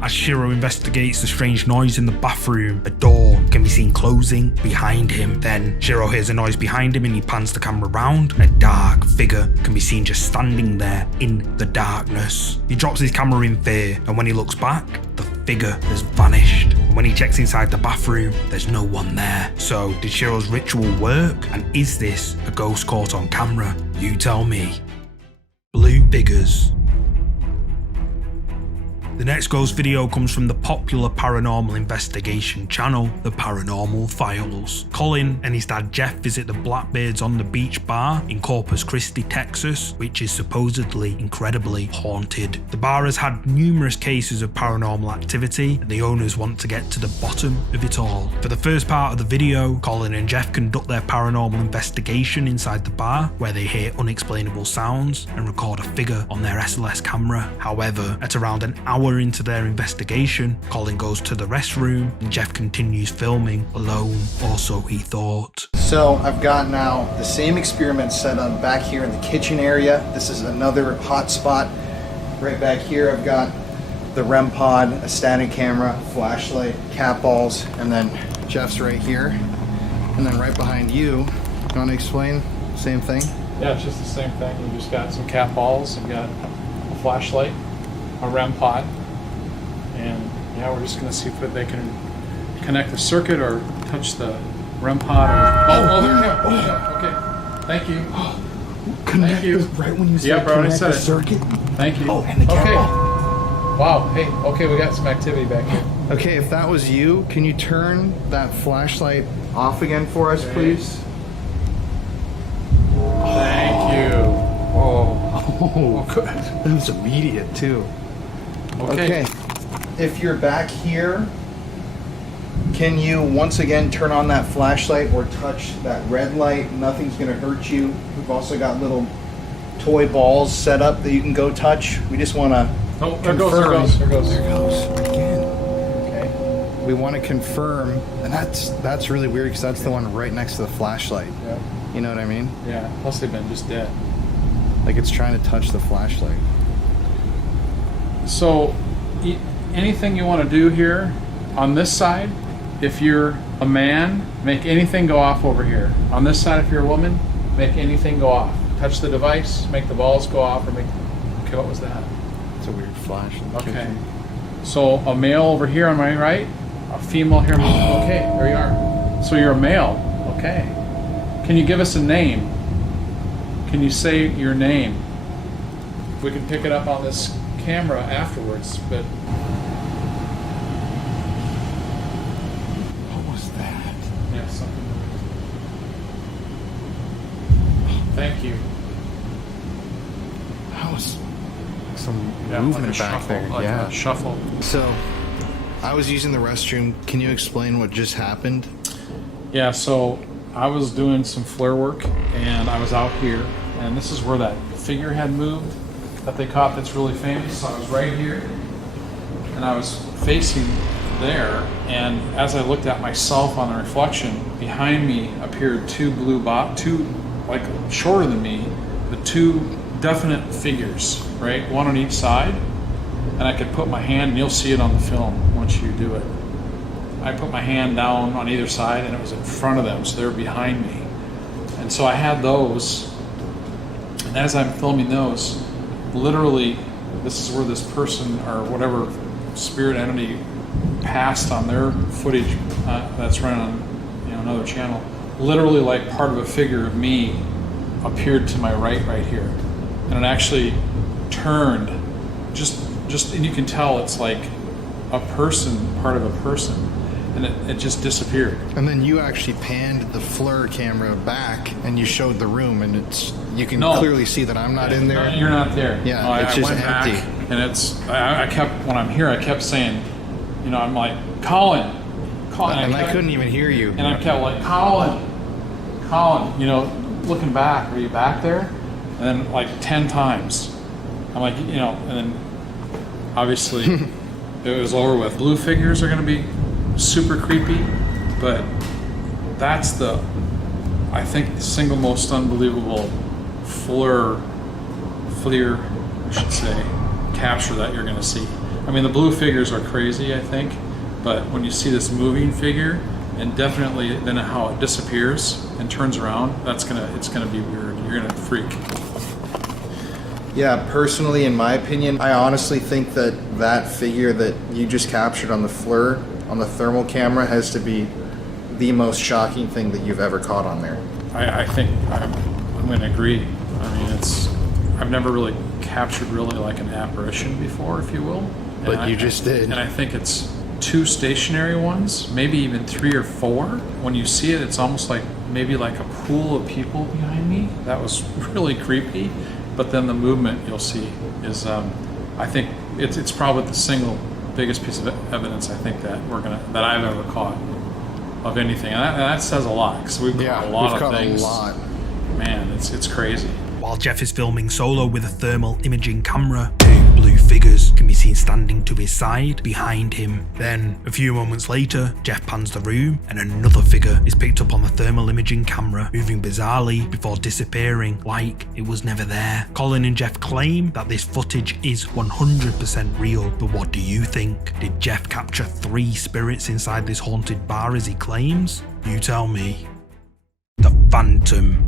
？As Shiro investigates the strange noise in the bathroom, a door can be seen closing behind him. Then Shiro hears a noise behind him and he pans the camera round. A dark figure can be seen just standing there in the darkness. He drops his camera in fear, and when he looks back, the figure has vanished. And when he checks inside the bathroom, there's no one there. So did Shiro's ritual work? And is this a ghost caught on camera? You tell me. Blue figures. The next ghost video comes from the popular paranormal investigation channel, The Paranormal Files. Colin and his dad Jeff visit the Blackbeards on the Beach bar in Corpus Christi, Texas, which is supposedly incredibly haunted. The bar has had numerous cases of paranormal activity, and the owners want to get to the bottom of it all. For the first part of the video, Colin and Jeff conduct their paranormal investigation inside the bar, where they hear unexplainable sounds and record a figure on their SLS camera. However, at around an hour into their investigation, Colin goes to the restroom and Jeff continues filming alone, or so he thought. So I've got now the same experiment set up back here in the kitchen area. This is another hot spot. Right back here I've got the REM pod, a static camera, flashlight, cat balls, and then Jeff's right here. And then right behind you, you want to explain? Same thing? Yeah, it's just the same thing. We just got some cat balls, we've got a flashlight, a REM pod, and yeah, we're just going to see if they can connect the circuit or touch the REM pod. Or, there we go. Okay, thank you. Thank you. Right when you said yeah, bro, I connect said the it. circuit? Thank you. Oh, and the cat okay. ball. Wow. Hey. Okay, we got some activity back here. Okay, if that was you, can you turn that flashlight off again for us, please? Thank you. Oh, good. That was immediate too. Okay. If you're back here, can you once again turn on that flashlight or touch that red light? Nothing's gonna hurt you. We've also got little toy balls set up that you can go touch. We just wanna there goes. There goes again. Okay. We want to confirm, and that's really weird because that's the one right next to the flashlight. Yeah. You know what I mean? Yeah. Plus they've been just dead. Like it's trying to touch the flashlight. So, anything you want to do here on this side, if you're a man, make anything go off over here. On this side, if you're a woman, make anything go off. Touch the device, make the balls go off, or make. Okay, what was that? It's a weird flash. Okay. So a male over here on my right, a female here. Okay, there you are. So you're a male. Okay. Can you give us a name? Can you say your name? We can pick it up on this camera afterwards, but what was that? Yeah, something. Thank you. That was some like movement a back shuffle, there. like yeah. a shuffle. So, I was using the restroom. Can you explain what just happened? Yeah, so I was doing some flare work and I was out here, and this is where that figure had moved that they caught that's really famous. So I was right here and I was facing there, and as I looked at myself on the reflection, behind me appeared two like shorter than me, but two definite figures, right? One on each side, and I could put my hand, and you'll see it on the film once you do it. I put my hand down on either side and it was in front of them, so they were behind me. And so I had those, and as I'm filming those, literally, this is where this person or whatever spirit entity passed on their footage that's running on another channel. Literally, like part of a figure of me appeared to my right here, and it actually turned, just, and you can tell it's like a person, part of a person, and it just disappeared. And then you actually panned the FLIR camera back, and you showed the room, and you can clearly see that I'm not in there. No, you're not there. Yeah, No, it's I just went empty. Back, and it's I kept, when I'm here, I kept saying, I'm like, Colin, And I couldn't even hear you. and I kept like, Colin, looking back, are you back there? And then like 10 times. I'm like, you know, and then obviously it was over with. Blue figures are going to be super creepy, but that's the, I think, the single most unbelievable FLIR, I should say, capture that you're going to see. I mean, the blue figures are crazy, I think, but when you see this moving figure, and definitely then how it disappears and turns around, it's gonna be weird. You're gonna freak. Yeah, personally, in my opinion, I honestly think that that figure that you just captured on the FLIR, on the thermal camera, has to be the most shocking thing that you've ever caught on there. I think I'm gonna agree. I mean, I've never really captured really like an apparition before, if you will. But you just did. And I think it's 2 stationary ones, maybe even 3 or 4. When you see it, it's almost like maybe like a pool of people behind me. That was really creepy. But then the movement you'll see is, I think it's probably the single biggest piece of evidence I think that I've ever caught of anything, and that says a lot because we've caught a lot of things. Man, it's crazy. While Jeff is filming solo with a thermal imaging camera, 2 blue figures can be seen standing to his side behind him. Then, a few moments later, Jeff pans the room and another figure is picked up on the thermal imaging camera, moving bizarrely before disappearing like it was never there. Colin and Jeff claim that this footage is 100% real, but what do you think? Did Jeff capture 3 spirits inside this haunted bar as he claims? You tell me. The Phantom.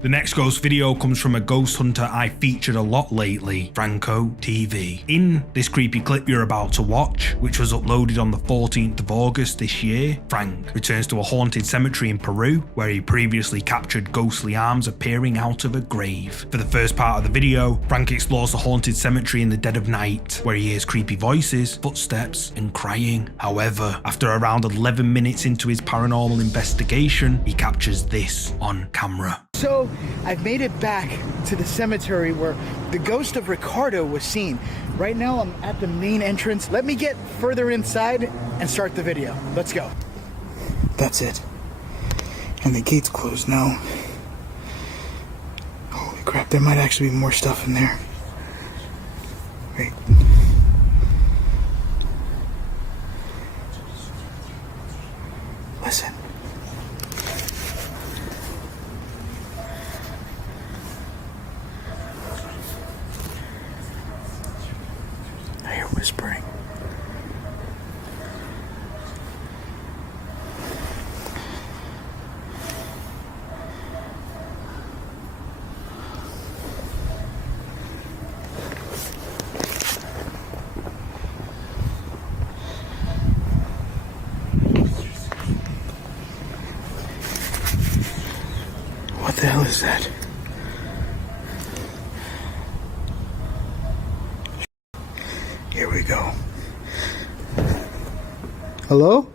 The next ghost video comes from a ghost hunter I featured a lot lately, Franco TV. In this creepy clip you're about to watch, which was uploaded on the 14th of August this year, Frank returns to a haunted cemetery in Peru, where he previously captured ghostly arms appearing out of a grave. For the first part of the video, Frank explores the haunted cemetery in the dead of night, where he hears creepy voices, footsteps, and crying. However, after around 11 minutes into his paranormal investigation, he captures this on camera. So, I've made it back to the cemetery where the ghost of Ricardo was seen. Right now, I'm at the main entrance. Let me get further inside and start the video. Let's go. That's it. And the gate's closed now. Holy crap, there might actually be more stuff in there. Wait. Listen. I hear whispering. What the hell is that? Here we go. Hello?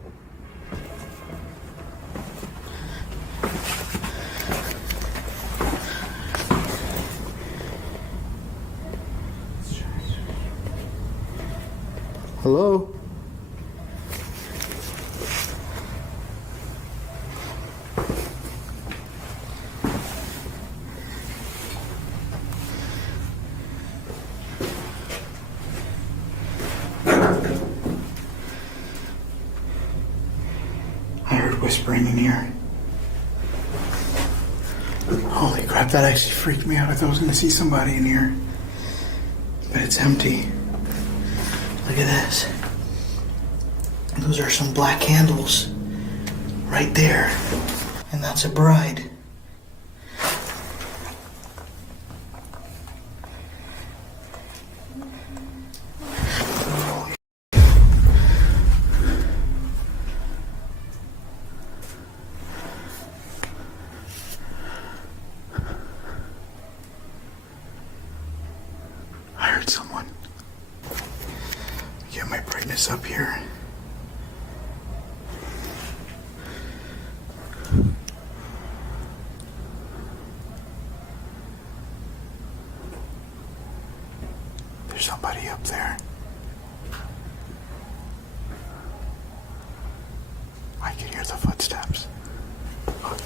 Hello? I heard whispering in here. Holy crap, that actually freaked me out. I thought I was gonna see somebody in here. But it's empty. Look at this. Those are some black candles. Right there. And that's a bride. I heard someone. Get my brightness up here. There's somebody up there. I can hear the footsteps. Look.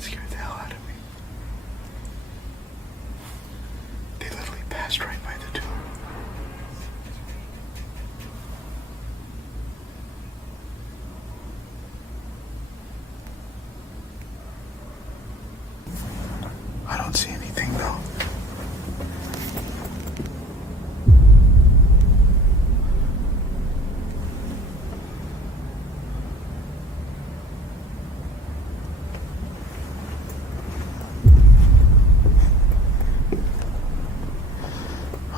That scared the hell out of me. They literally passed right by the tomb. I don't see anything though.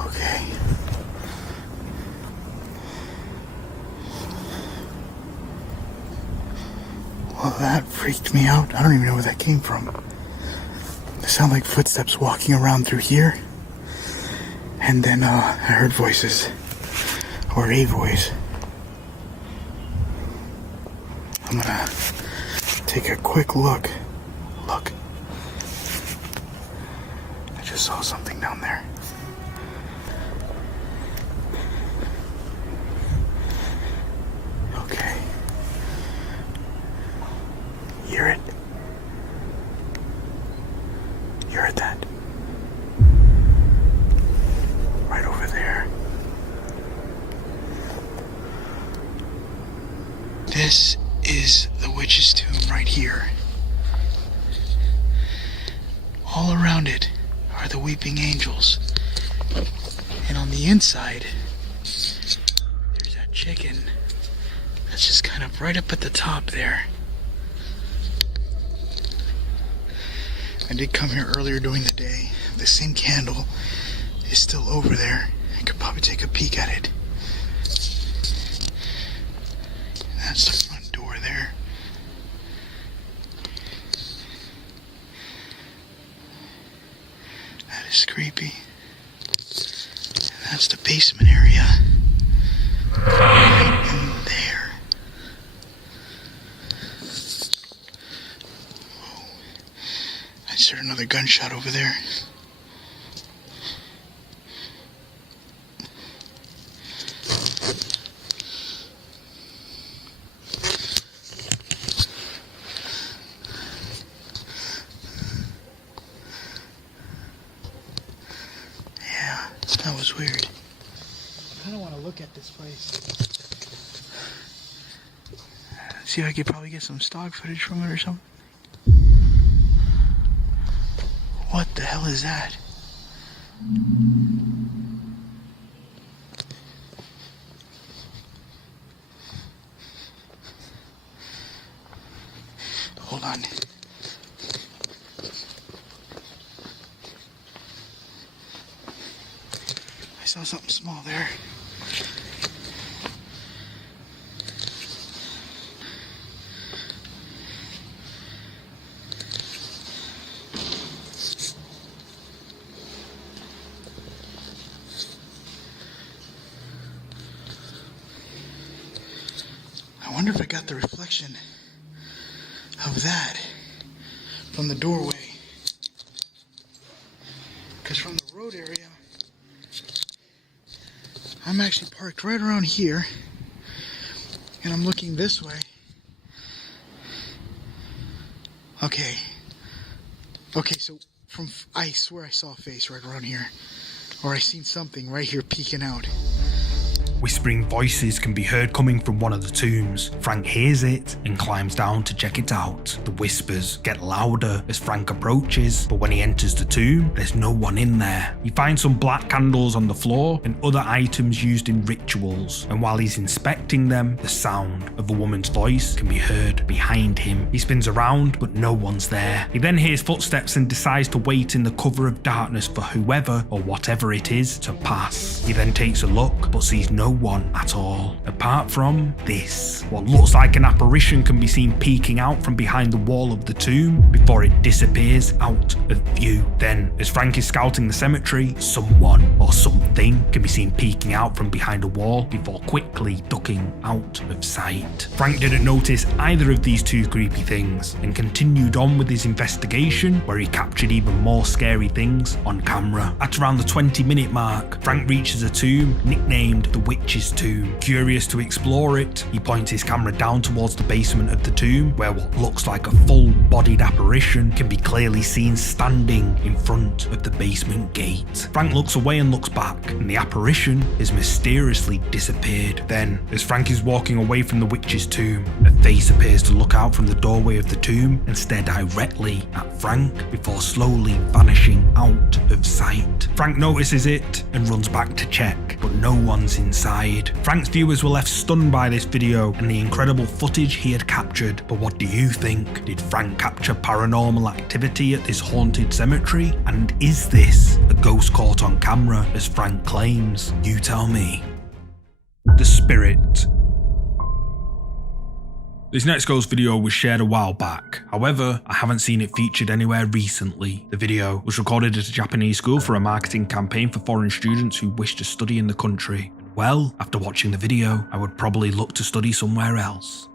Okay. Well, that freaked me out. I don't even know where that came from. It sounded like footsteps walking around through here. And then I heard voices. Or a voice. I'm gonna take a quick look. Look. I just saw something down there. Okay. You hear it? You heard that? Right over there. This is the witch's tomb right here. All around it are the weeping angels. And on the inside, there's that chicken that's just kind of right up at the top there. I did come here earlier during the day. The same candle is still over there. I could probably take a peek at it. That's the front door there. That is creepy. And that's the basement area. Right in there. Whoa. I just heard another gunshot over there. Yeah, that was weird. I kind of want to look at this place. See if I could probably get some stock footage from it or something. What the hell is that? Hold on. I saw something small there. I wonder if I got the reflection of that from the doorway. Because from the road area, I'm actually parked right around here, and I'm looking this way. Okay, so I swear I saw a face right around here, or I seen something right here peeking out. Whispering voices can be heard coming from one of the tombs. Frank hears it and climbs down to check it out. The whispers get louder as Frank approaches, but when he enters the tomb, there's no one in there. He finds some black candles on the floor and other items used in rituals, and while he's inspecting them, the sound of a woman's voice can be heard behind him. He spins around, but no one's there. He then hears footsteps and decides to wait in the cover of darkness for whoever or whatever it is to pass. He then takes a look, but sees no one at all, apart from this. What looks like an apparition can be seen peeking out from behind the wall of the tomb before it disappears out of view. Then, as Frank is scouting the cemetery, someone or something can be seen peeking out from behind a wall before quickly ducking out of sight. Frank didn't notice either of these two creepy things and continued on with his investigation, where he captured even more scary things on camera. At around the 20-minute mark, Frank reaches a tomb nicknamed the Witch witch's tomb. Curious to explore it, he points his camera down towards the basement of the tomb, where what looks like a full-bodied apparition can be clearly seen standing in front of the basement gate. Frank looks away and looks back, and the apparition has mysteriously disappeared. Then, as Frank is walking away from the witch's tomb, a face appears to look out from the doorway of the tomb and stare directly at Frank before slowly vanishing out of sight. Frank notices it and runs back to check, but no one's inside. Frank's viewers were left stunned by this video and the incredible footage he had captured. But what do you think? Did Frank capture paranormal activity at this haunted cemetery? And is this a ghost caught on camera, as Frank claims? You tell me. The Spirit. This next ghost video was shared a while back. However, I haven't seen it featured anywhere recently. The video was recorded at a Japanese school for a marketing campaign for foreign students who wish to study in the country. Well, after watching the video, I would probably look to study somewhere else.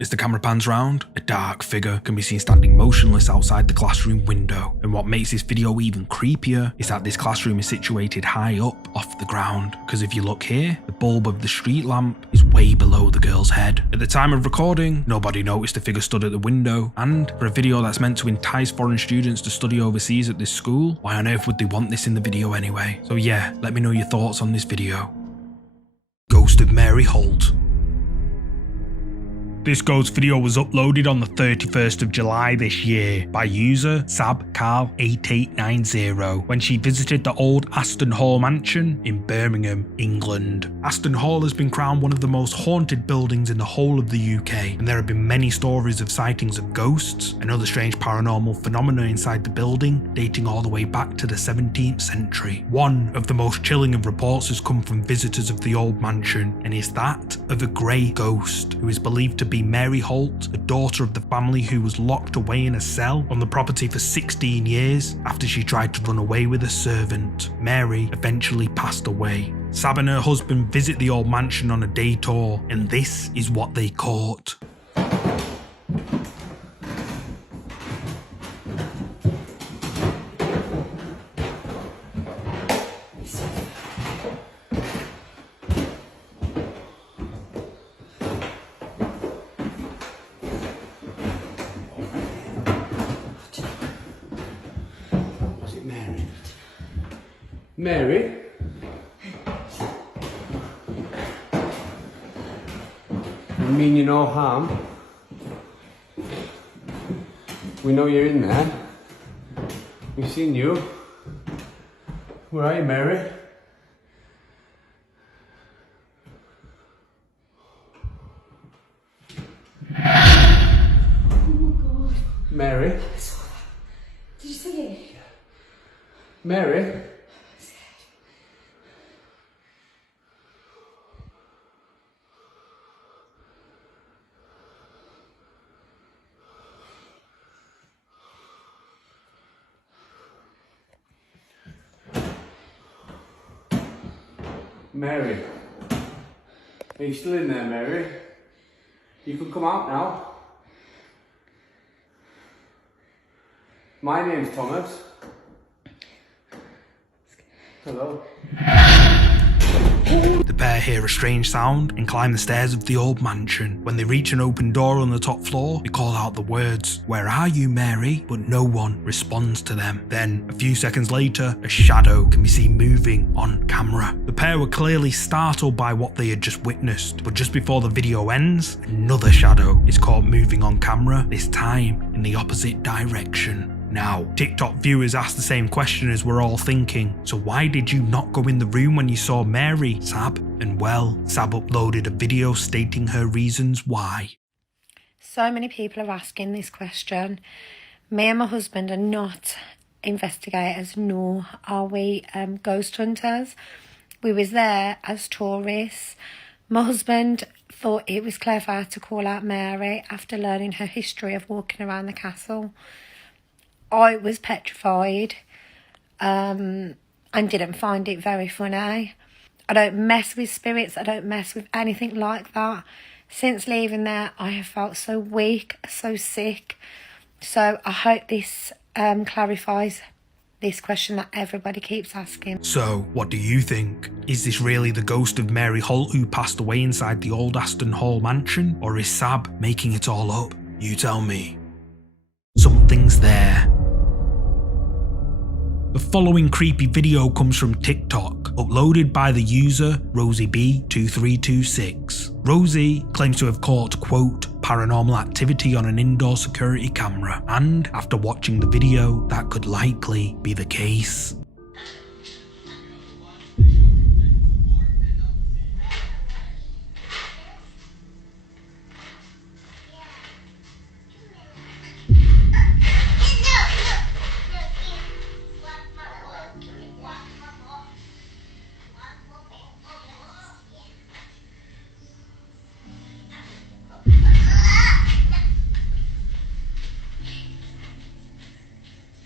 As the camera pans round, a dark figure can be seen standing motionless outside the classroom window. And what makes this video even creepier is that this classroom is situated high up off the ground. Because if you look here, the bulb of the street lamp is way below the girl's head. At the time of recording, nobody noticed the figure stood at the window. And for a video that's meant to entice foreign students to study overseas at this school, why on earth would they want this in the video anyway? So yeah, let me know your thoughts on this video. Ghost of Mary Holt. This ghost video was uploaded on the 31st of July this year by user SabCarl8890 when she visited the old Aston Hall mansion in Birmingham, England. Aston Hall has been crowned one of the most haunted buildings in the whole of the UK, and there have been many stories of sightings of ghosts and other strange paranormal phenomena inside the building dating all the way back to the 17th century. One of the most chilling of reports has come from visitors of the old mansion, and is that of a grey ghost who is believed to be Mary Holt, a daughter of the family who was locked away in a cell on the property for 16 years after she tried to run away with a servant. Mary eventually passed away. Sab and her husband visit the old mansion on a day tour, and this is what they caught. Mary? I mean you no harm. We know you're in there. We've seen you. Where are you, Mary? Mary? Did you see it? Mary? Mary? Are you still in there, Mary? You can come out now. My name's Thomas. Hello. The pair hear a strange sound and climb the stairs of the old mansion. When they reach an open door on the top floor, they call out the words, "Where are you, Mary?" But no one responds to them. Then, a few seconds later, a shadow can be seen moving on camera. The pair were clearly startled by what they had just witnessed, but just before the video ends, another shadow is caught moving on camera, this time in the opposite direction. Now, TikTok viewers asked the same question as we're all thinking. So why did you not go in the room when you saw Mary, Sab? And well, Sab uploaded a video stating her reasons why. So many people are asking this question. Me and my husband are not investigators, nor are we ghost hunters. We was there as tourists. My husband thought it was clever to call out Mary after learning her history of walking around the castle. I was petrified and didn't find it very funny. I don't mess with spirits. I don't mess with anything like that. Since leaving there, I have felt so weak, so sick. So I hope this clarifies this question that everybody keeps asking. So, what do you think? Is this really the ghost of Mary Holt who passed away inside the old Aston Hall mansion? Or is Sab making it all up? You tell me. Something's there. The following creepy video comes from TikTok, uploaded by the user RosieB2326. Rosie claims to have caught, quote, paranormal activity on an indoor security camera, and after watching the video, that could likely be the case.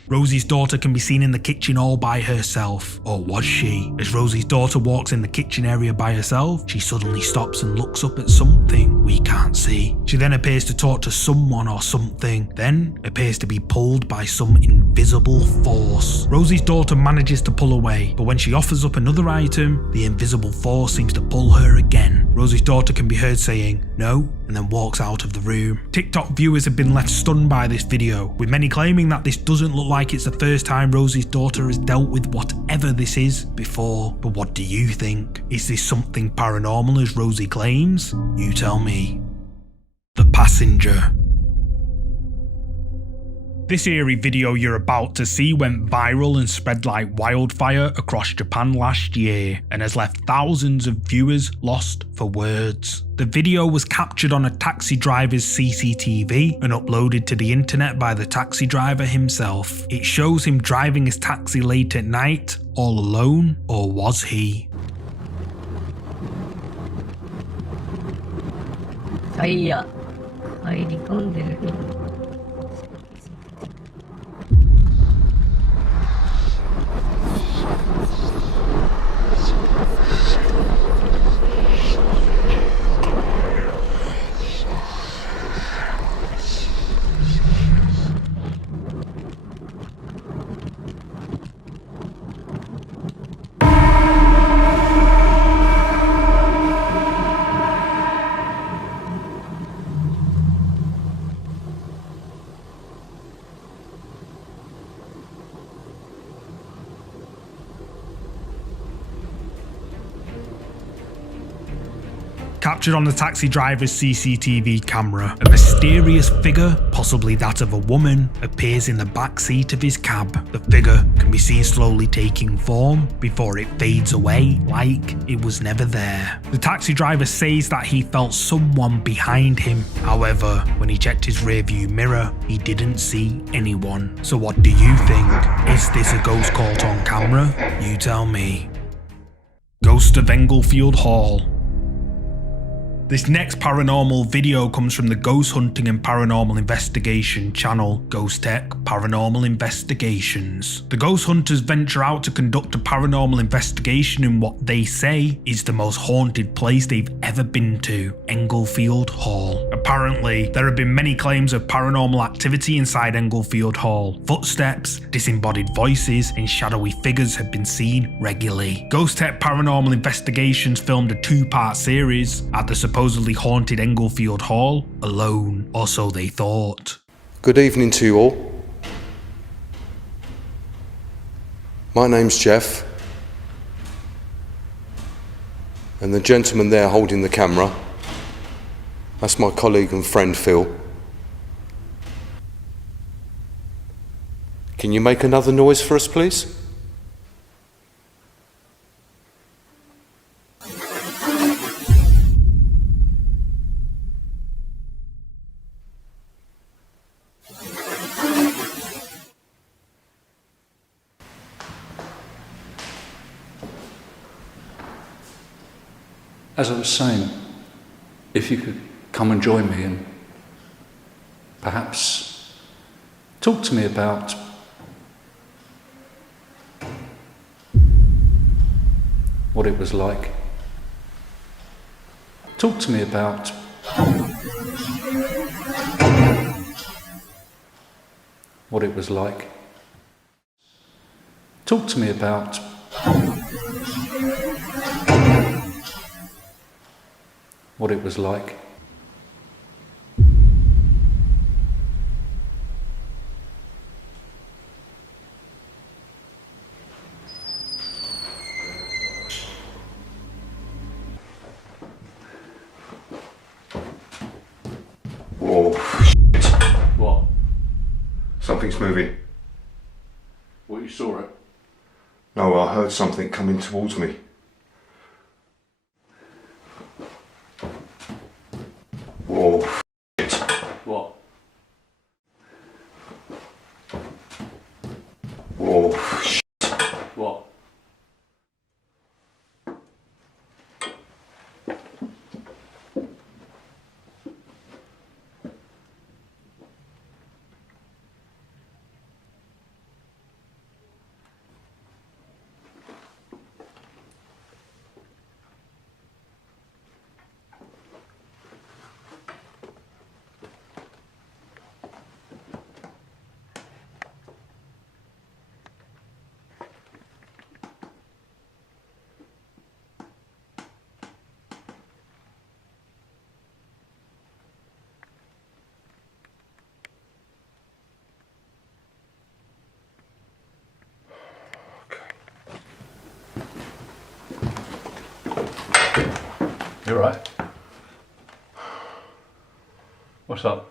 Rosie's daughter can be seen in the kitchen all by herself, or was she? As Rosie's daughter walks in the kitchen area by herself, she suddenly stops and looks up at something we can't see. She then appears to talk to someone or something, then appears to be pulled by some invisible force. Rosie's daughter manages to pull away, but when she offers up another item, the invisible force seems to pull her again. Rosie's daughter can be heard saying no, and then walks out of the room. TikTok viewers have been left stunned by this video, with many claiming that this doesn't look like it's the first time Rosie's daughter has dealt with whatever this is before. But what do you think? Is this something paranormal as Rosie claims? You tell me. The Passenger. This eerie video you're about to see went viral and spread like wildfire across Japan last year, and has left thousands of viewers lost for words. The video was captured on a taxi driver's CCTV and uploaded to the internet by the taxi driver himself. It shows him driving his taxi late at night, all alone, or was he? Captured on the taxi driver's CCTV camera, a mysterious figure, possibly that of a woman, appears in the back seat of his cab. The figure can be seen slowly taking form before it fades away like it was never there. The taxi driver says that he felt someone behind him. However, when he checked his rearview mirror, he didn't see anyone. So what do you think? Is this a ghost caught on camera? You tell me. Ghost of Englefield Hall. This next paranormal video comes from the Ghost Hunting and Paranormal Investigation channel, Ghost Tech Paranormal Investigations. The ghost hunters venture out to conduct a paranormal investigation in what they say is the most haunted place they've ever been to, Englefield Hall. Apparently, there have been many claims of paranormal activity inside Englefield Hall. Footsteps, disembodied voices, and shadowy figures have been seen regularly. Ghost Tech Paranormal Investigations filmed a two-part series at the supposedly haunted Englefield Hall alone, or so they thought. Good evening to you all. My name's Jeff, and the gentleman there holding the camera, that's my colleague and friend Phil. Can you make another noise for us, please? As I was saying, if you could come and join me and perhaps talk to me about what it was like. Talk to me about what it was like. Talk to me about what it was like. Oh, shit. What? Something's moving. What, you saw it? No, I heard something coming towards me. Oh, shit. What? Oh, shit. What? You alright? What's up?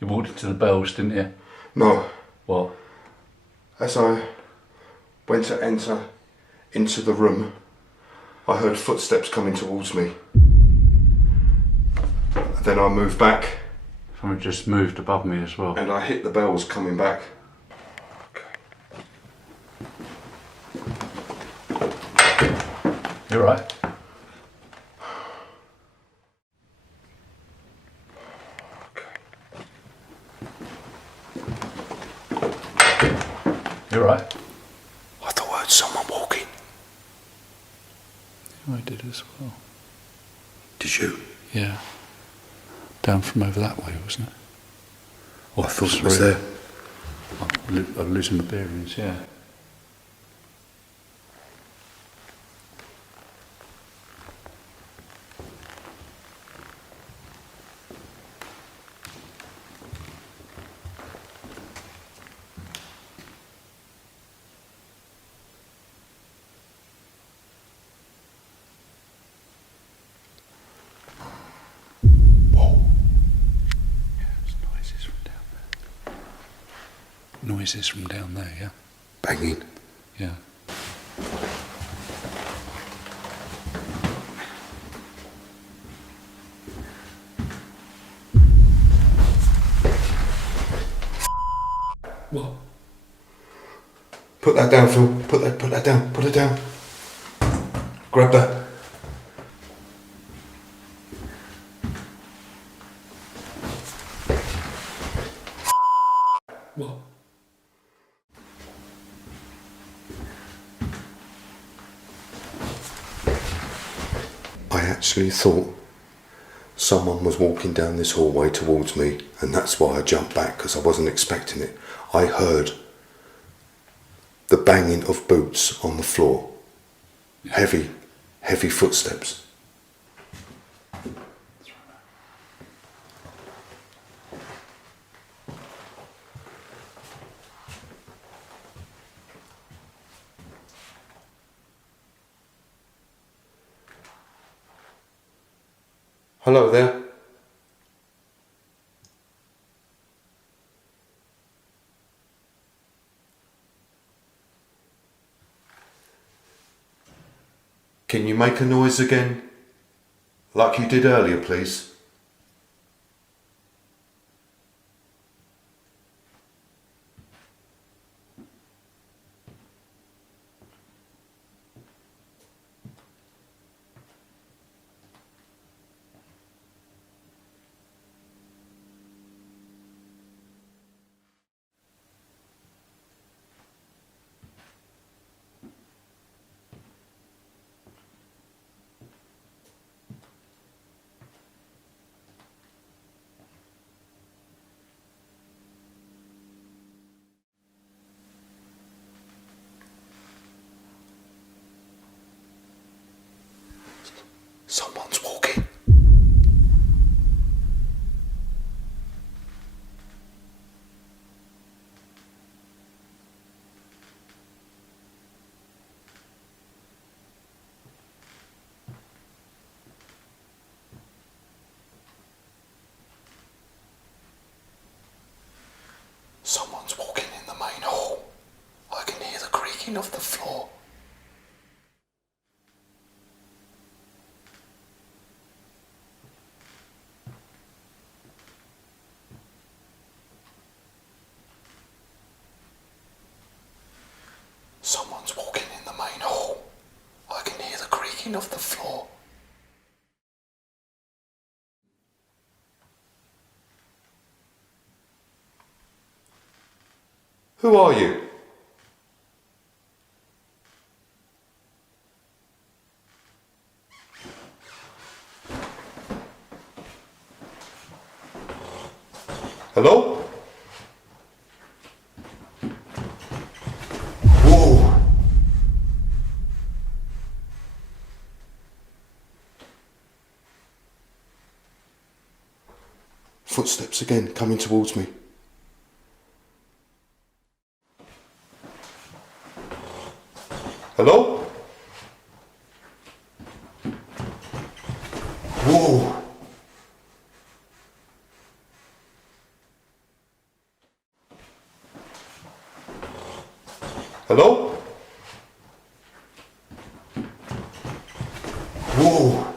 You walked into the bells, didn't you? No. What? As I went to enter into the room, I heard footsteps coming towards me. Then I moved back. Something just moved above me as well. And I hit the bells coming back. You alright? You alright? I thought I heard someone walking. I did as well. Did you? Yeah. Down from over that way, wasn't it? Oh, I thought it was there. I'm losing my bearings, yeah. Noises from down there, yeah? Banging. Yeah. What? Put that down, Phil. Put that down. Put it down. Grab that. What? I actually thought someone was walking down this hallway towards me, and that's why I jumped back, because I wasn't expecting it. I heard the banging of boots on the floor. Heavy, heavy footsteps. Hello there. Can you make a noise again? Like you did earlier, please? creaking of the floor. Someone's walking in the main hall. I can hear the creaking of the floor. Who are you? Hello? Whoa! Footsteps again, coming towards me. Hello? Whoa! Hello? Whoa!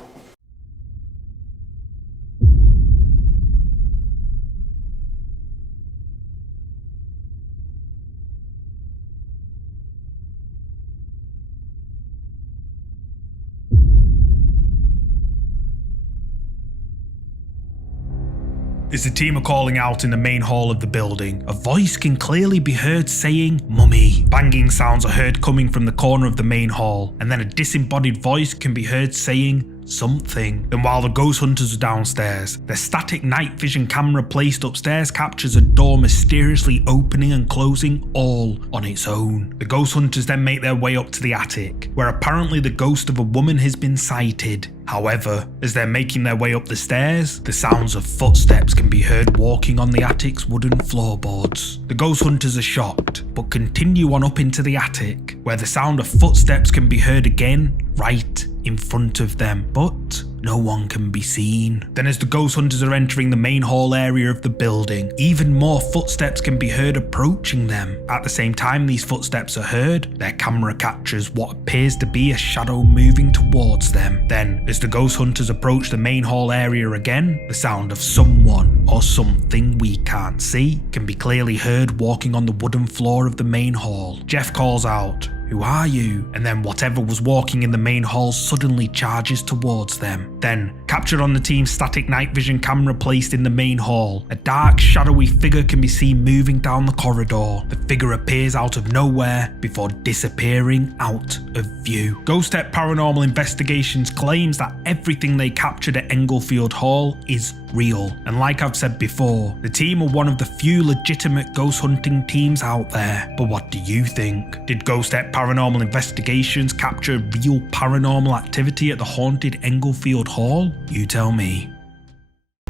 As the team are calling out in the main hall of the building, a voice can clearly be heard saying, "Mummy." Banging sounds are heard coming from the corner of the main hall, and then a disembodied voice can be heard saying something. Then while the ghost hunters are downstairs, their static night vision camera placed upstairs captures a door mysteriously opening and closing all on its own. The ghost hunters then make their way up to the attic, where apparently the ghost of a woman has been sighted. However, as they're making their way up the stairs, the sounds of footsteps can be heard walking on the attic's wooden floorboards. The ghost hunters are shocked, but continue on up into the attic, where the sound of footsteps can be heard again, right in front of them, but no one can be seen. Then as the ghost hunters are entering the main hall area of the building, even more footsteps can be heard approaching them. At the same time these footsteps are heard, their camera captures what appears to be a shadow moving towards them. Then, as the ghost hunters approach the main hall area again, the sound of someone or something we can't see can be clearly heard walking on the wooden floor of the main hall. Jeff calls out, "Who are you?" And then whatever was walking in the main hall suddenly charges towards them. Then, captured on the team's static night vision camera placed in the main hall, a dark, shadowy figure can be seen moving down the corridor. The figure appears out of nowhere before disappearing out of view. Ghost Tech Paranormal Investigations claims that everything they captured at Englefield Hall is real. And like I've said before, the team are one of the few legitimate ghost hunting teams out there. But what do you think? Did Ghost Tech Paranormal Investigations capture real paranormal activity at the haunted Englefield Hall? You tell me.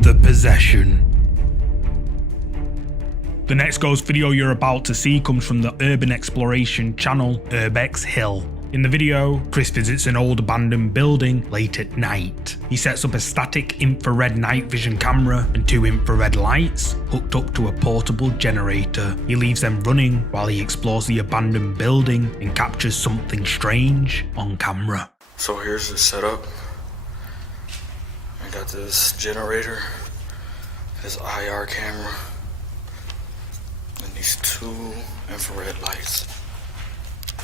The Possession. The next ghost video you're about to see comes from the urban exploration channel Urbex Hill. In the video, Chris visits an old abandoned building late at night. He sets up a static infrared night vision camera and 2 infrared lights hooked up to a portable generator. He leaves them running while he explores the abandoned building and captures something strange on camera. So here's the setup. I got this generator, this IR camera, and these 2 infrared lights.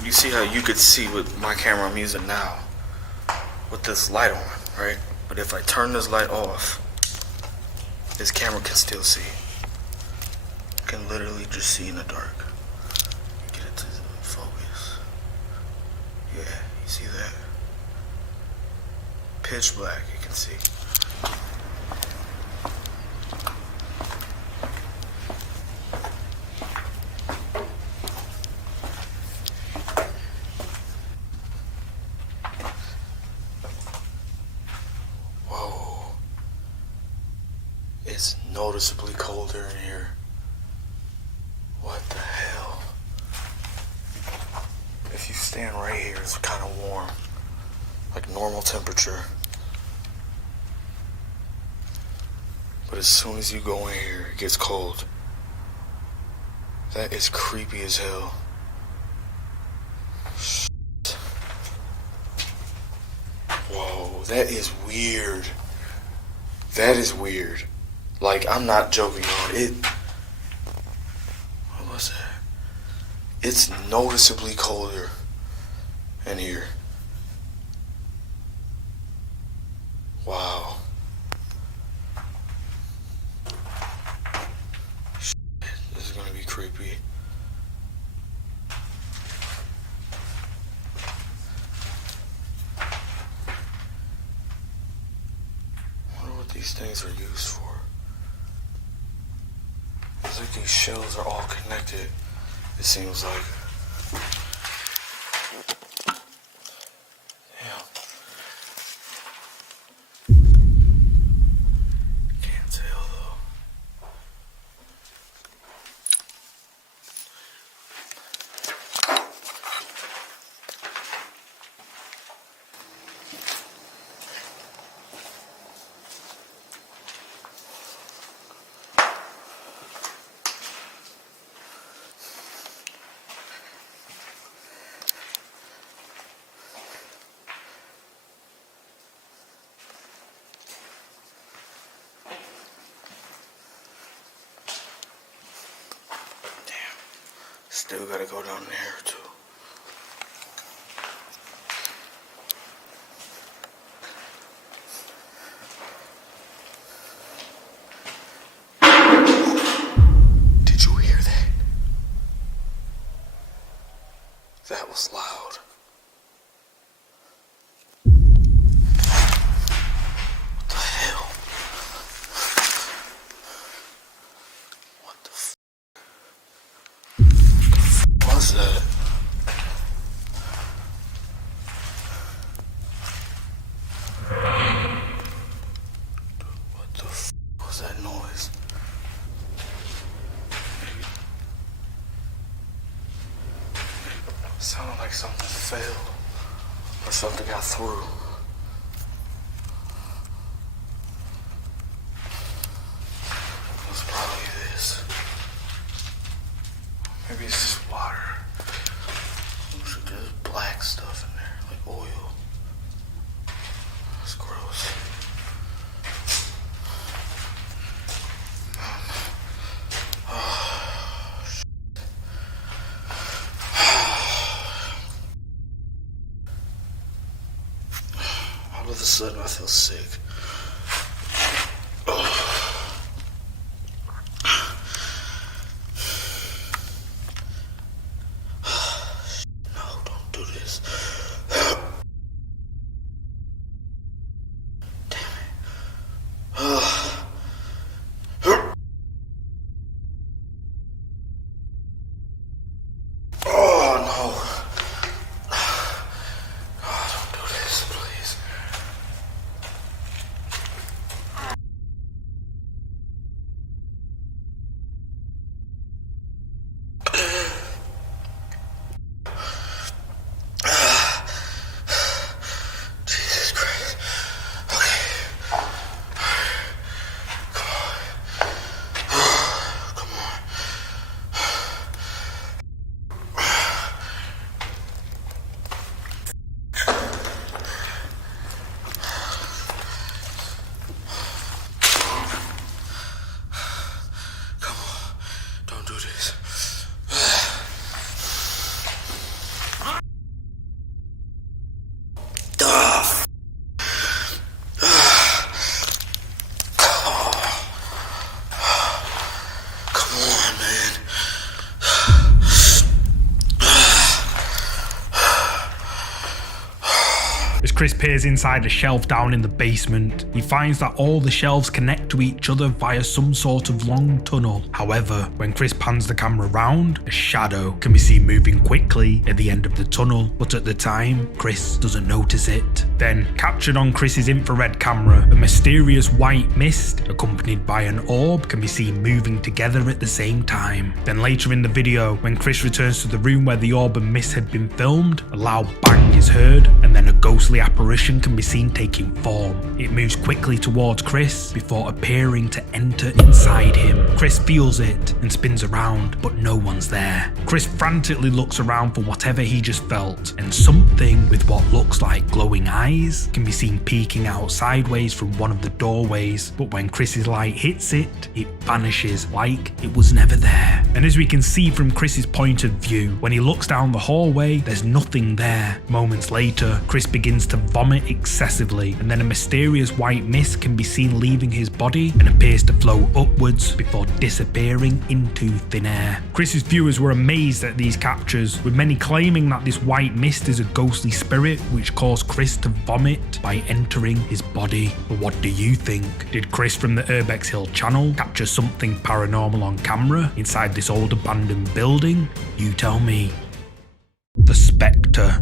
You see how you could see with my camera I'm using now with this light on, right? But if I turn this light off, this camera can still see. I can literally just see in the dark. Get it to focus. Yeah, you see that? Pitch black, you can see. It's noticeably colder in here. What the hell? If you stand right here, it's kind of warm. Like normal temperature. But as soon as you go in here, it gets cold. That is creepy as hell. that is weird. That is weird. Like, I'm not joking on it. What was that? It's noticeably colder in here. Wow. Shit, this is gonna be creepy. I wonder what these things are used for. It's like these shells are all connected, it seems like. Damn. Can't tell though. Still gotta go down there too. Did you hear that? That was loud. What the hell? What the f*** was that? What the f*** was that noise? Sounded like something fell or something got through. It was probably this. Maybe it's just water. There's black stuff in there, like oil. That's gross. All of a sudden I feel sick. No, don't do this. Damn it. Oh no. Oh, don't do this, please. Jesus Christ. Okay. Come on. Come on. Come on. Don't do this. Come on, man. As Chris peers inside a shelf down in the basement, he finds that all the shelves connect to each other via some sort of long tunnel. However, when Chris pans the camera round, a shadow can be seen moving quickly at the end of the tunnel, but at the time, Chris doesn't notice it. Then, captured on Chris's infrared camera, a mysterious white mist, accompanied by an orb, can be seen moving together at the same time. Then later in the video, when Chris returns to the room where the orb and mist had been filmed, a loud bang is heard, and then a ghostly ghostly apparition can be seen taking form. It moves quickly towards Chris before appearing to enter inside him. Chris feels it and spins around, but no one's there. Chris frantically looks around for whatever he just felt, and something with what looks like glowing eyes can be seen peeking out sideways from one of the doorways, but when Chris's light hits it, it vanishes like it was never there. And as we can see from Chris's point of view, when he looks down the hallway, there's nothing there. Moments later, Chris begins to vomit excessively, and then a mysterious white mist can be seen leaving his body and appears to flow upwards before disappearing into thin air. Chris's viewers were amazed at these captures, with many claiming that this white mist is a ghostly spirit which caused Chris to vomit by entering his body. But what do you think? Did Chris from the Urbex Hill channel capture something paranormal on camera inside this old abandoned building? You tell me. The Spectre.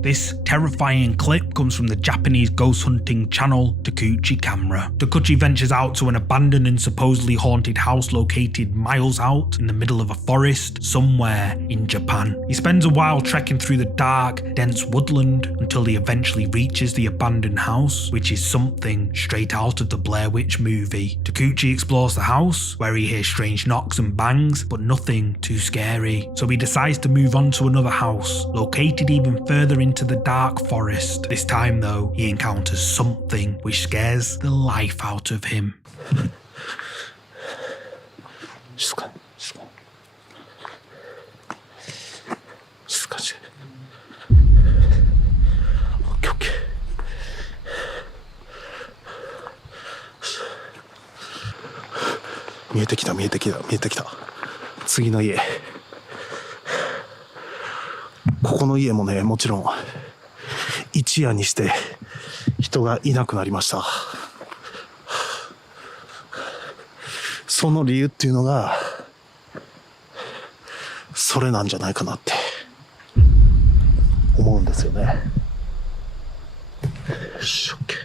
This terrifying clip comes from the Japanese ghost hunting channel Takuchi Camera. Takuchi ventures out to an abandoned and supposedly haunted house located miles out in the middle of a forest somewhere in Japan. He spends a while trekking through the dark, dense woodland until he eventually reaches the abandoned house, which is something straight out of the Blair Witch movie. Takuchi explores the house, where he hears strange knocks and bangs, but nothing too scary. So he decides to move on to another house, located even further into the dark forest. This time though, he encounters something which scares the life out of him.見えてきた。次の家。ここの家もね、もちろん一夜にして人がいなくなりました。その理由っていうのがそれなんじゃないかなって思うんですよね。よし、オッケー。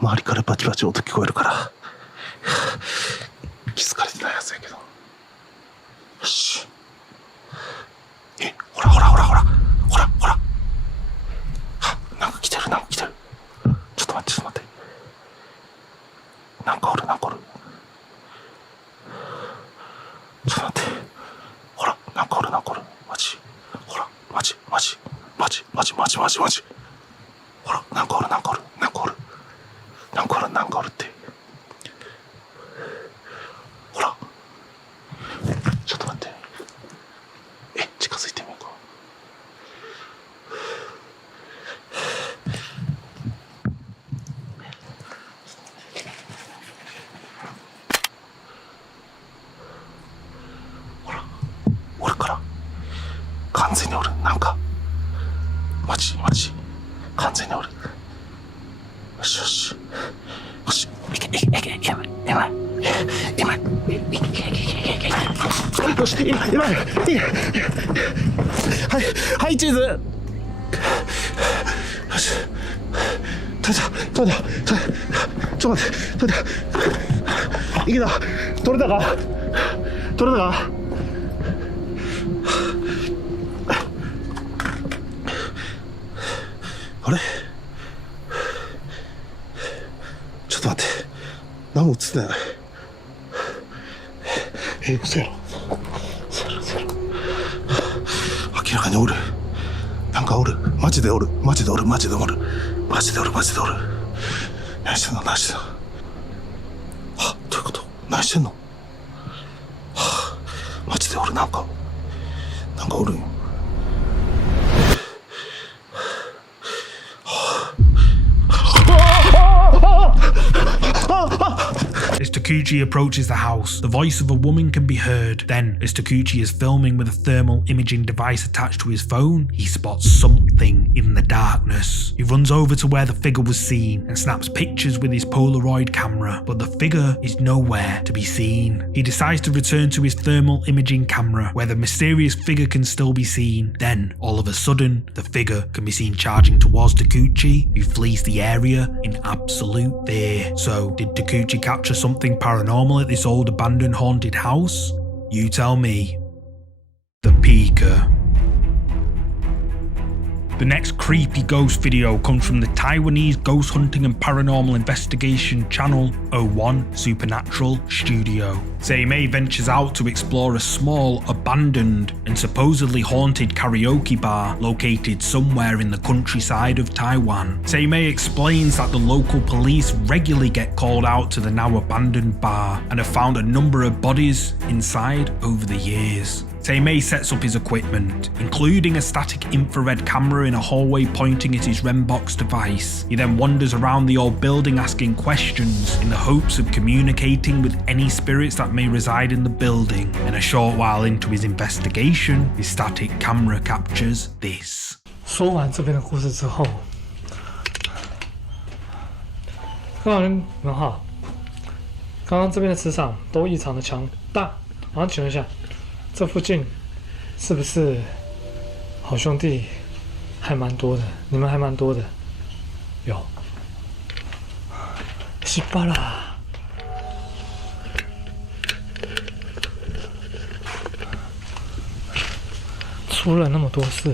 周りからバチバチ音聞こえるから気づかれてないはずやけど。よし。ほら。なんか来てる。ちょっと待って。なんかおる。ちょっと待って。ほら、なんかおる。マジ。ほら、マジ。ほら、なんかおる。なんかおるって。ほら。ちょっと待って。近づいてみようか。ほら。おるから。完全におる。なんか。マジ。完全におる。よし。今はい、チーズ。よし、取れた。ちょっと待って、取れた。いけた。取れたか。あれ、ちょっと待って、何も映ってない。嘘やろ。明らかにおる。なんかおる。マジでおる。何してんの。マジでおる。何してんの。どういうこと。何してんの。マジでおる。なんかおるんよ。As Takuchi approaches the house, the voice of a woman can be heard. Then, as Takuchi is filming with a thermal imaging device attached to his phone, he spots something in the darkness. He runs over to where the figure was seen and snaps pictures with his Polaroid camera, but the figure is nowhere to be seen. He decides to return to his thermal imaging camera, where the mysterious figure can still be seen. Then, all of a sudden, the figure can be seen charging towards Takuchi, who flees the area in absolute fear. So, did Takuchi capture something paranormal at this old abandoned haunted house? You tell me. The Peeker. The next creepy ghost video comes from the Taiwanese ghost hunting and paranormal investigation channel 01 Supernatural Studio. Seimei ventures out to explore a small, abandoned, and supposedly haunted karaoke bar located somewhere in the countryside of Taiwan. Seimei explains that the local police regularly get called out to the now abandoned bar and have found a number of bodies inside over the years. Seimei sets up his equipment, including a static infrared camera in a hallway pointing at his REMBox device. He then wanders around the old building asking questions in the hopes of communicating with any spirits that may reside in the building, and a short while into his investigation, his static camera captures this. 说完这边的故事之后，各位你们好，刚刚这边的磁场都异常的强大，然后请问一下。这附近是不是好兄弟还蛮多的？你们还蛮多的，有。西巴啦，出了那么多事，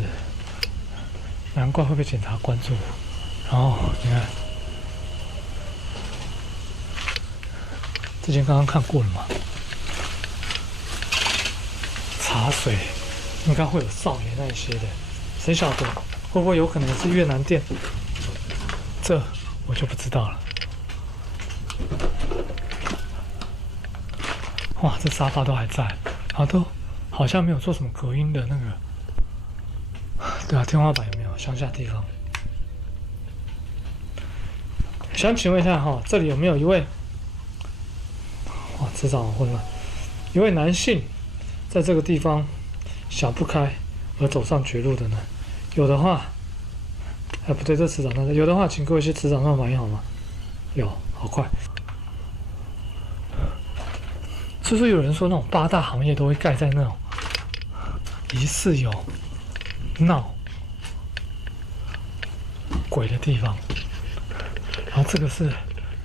难怪会被警察关注。然后你看，之前刚刚看过了嘛。茶水应该会有少爷那一些的，谁晓得会不会有可能是越南店？这我就不知道了。哇，这沙发都还在，然后都好像没有做什么隔音的那个。对啊，天花板有没有乡下地方？想请问一下哈，这里有没有一位？哇，磁场好混乱，一位男性。在这个地方想不开而走上绝路的呢？有的话，哎不对，这磁场那有的话，请给我一些磁场上反应好吗？有，好快。是不是有人说那种8大行业都会盖在那种疑似有闹鬼的地方？然后这个是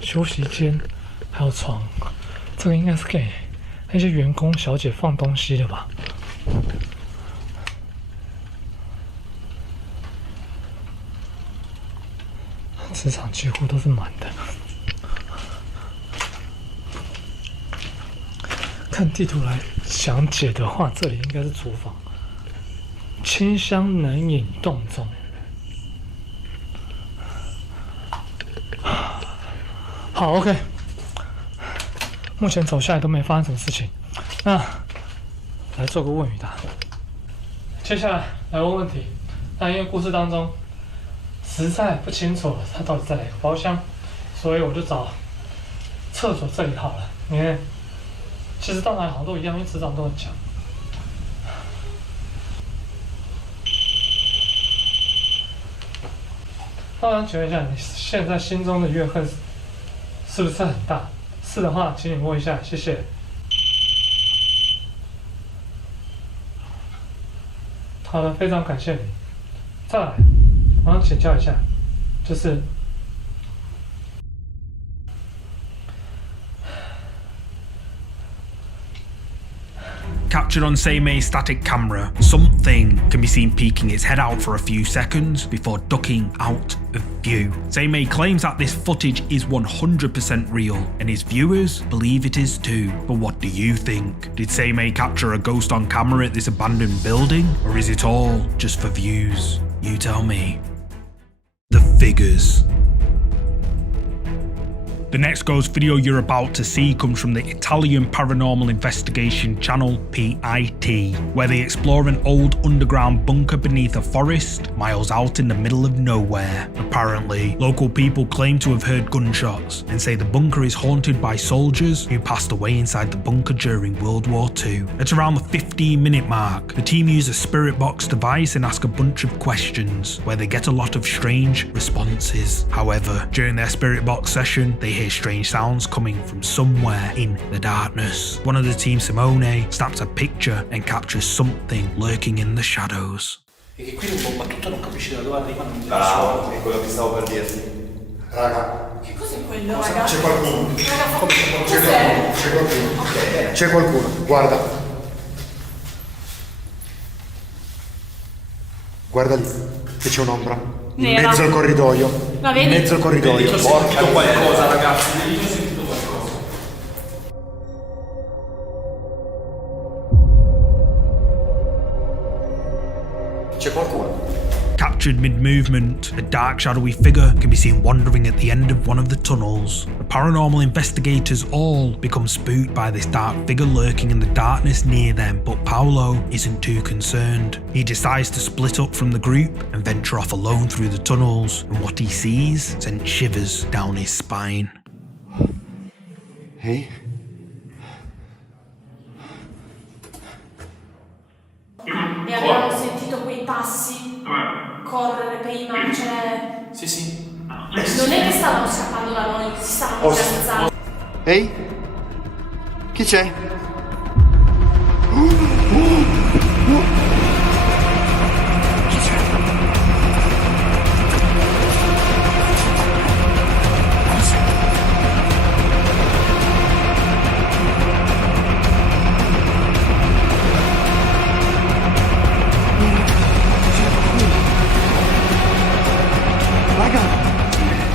休息间，还有床，这个应该是给那些员工小姐放东西的吧？磁场几乎都是满的。看地图来详解的话，这里应该是厨房。清香冷饮冻中。好 ，OK。目前走下来都没发生什么事情，那来做个问与答。接下来来问问题，但因为故事当中实在不清楚它到底在哪个包厢，所以我就找厕所这里好了。因为其实到哪里好像都一样，因为磁场都很强。那我想请问一下，你现在心中的怨恨是不是很大？是的话，请你摸一下，谢谢。好的，非常感谢你。再来，我想请教一下，就是Captured on Seimei's static camera, something can be seen peeking its head out for a few seconds before ducking out of view. Seimei claims that this footage is 100% real, and his viewers believe it is too. But what do you think? Did Seimei capture a ghost on camera at this abandoned building, or is it all just for views? You tell me. The figures. The next ghost video you're about to see comes from the Italian paranormal investigation channel PIT, where they explore an old underground bunker beneath a forest, miles out in the middle of nowhere. Apparently, local people claim to have heard gunshots and say the bunker is haunted by soldiers who passed away inside the bunker during World War II. At around the 15-minute mark, the team use a spirit box device and ask a bunch of questions, where they get a lot of strange responses. However, during their spirit box session, they hear strange sounds coming from somewhere in the darkness. One of the team, Simone, snaps a picture and captures something lurking in the shadows. E che qui un battuto non capisci da dove arrivano i Bravo, è quello che stavo per dirti. Raga, Che cos'è quello, raga? c'è qualcuno. Raga, C'è qualcuno. cos'è? C'è qualcuno, guarda. Guarda lì, che c'è un'ombra. In Nera. mezzo al corridoio. La vedi? In mezzo al corridoio. Ho sentito qualcosa, ragazzi. Ho sentito qualcosa. C'è qualcuno. Captured mid-movement, a dark shadowy figure can be seen wandering at the end of one of the tunnels. The paranormal investigators all become spooked by this dark figure lurking in the darkness near them, but Paolo isn't too concerned. He decides to split up from the group and venture off alone through the tunnels, and what he sees sends shivers down his spine. Ehi? E avevamo sentito quei passi correre prima, cioè... Sì. Non è che stavano scappando da noi, si stavano piazzando. Ehi? Chi c'è?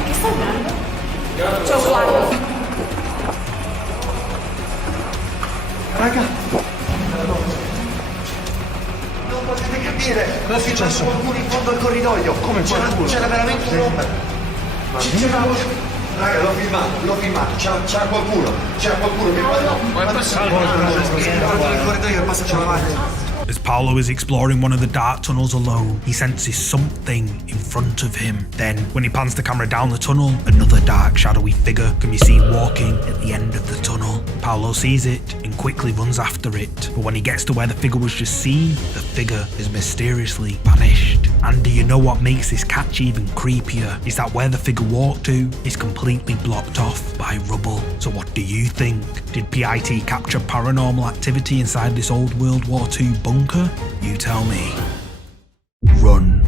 Che stai andando? Cioè, guarda. Raga! Non potete capire! Cosa è successo? Qualcuno in fondo al corridoio! Come qualcuno? C'era veramente un'ombra! Raga, l'ho filmato, c'era qualcuno che guarda nel corridoio e passa avanti. As Paolo is exploring one of the dark tunnels alone, he senses something in front of him. Then, when he pans the camera down the tunnel, another dark, shadowy figure can be seen walking at the end of the tunnel. Paolo sees it and quickly runs after it, but when he gets to where the figure was just seen, the figure has mysteriously vanished. And do you know what makes this catch even creepier? Is that where the figure walked to is completely blocked off by rubble. So what do you think? Did PIT capture paranormal activity inside this old World War II bunker? You tell me. Run.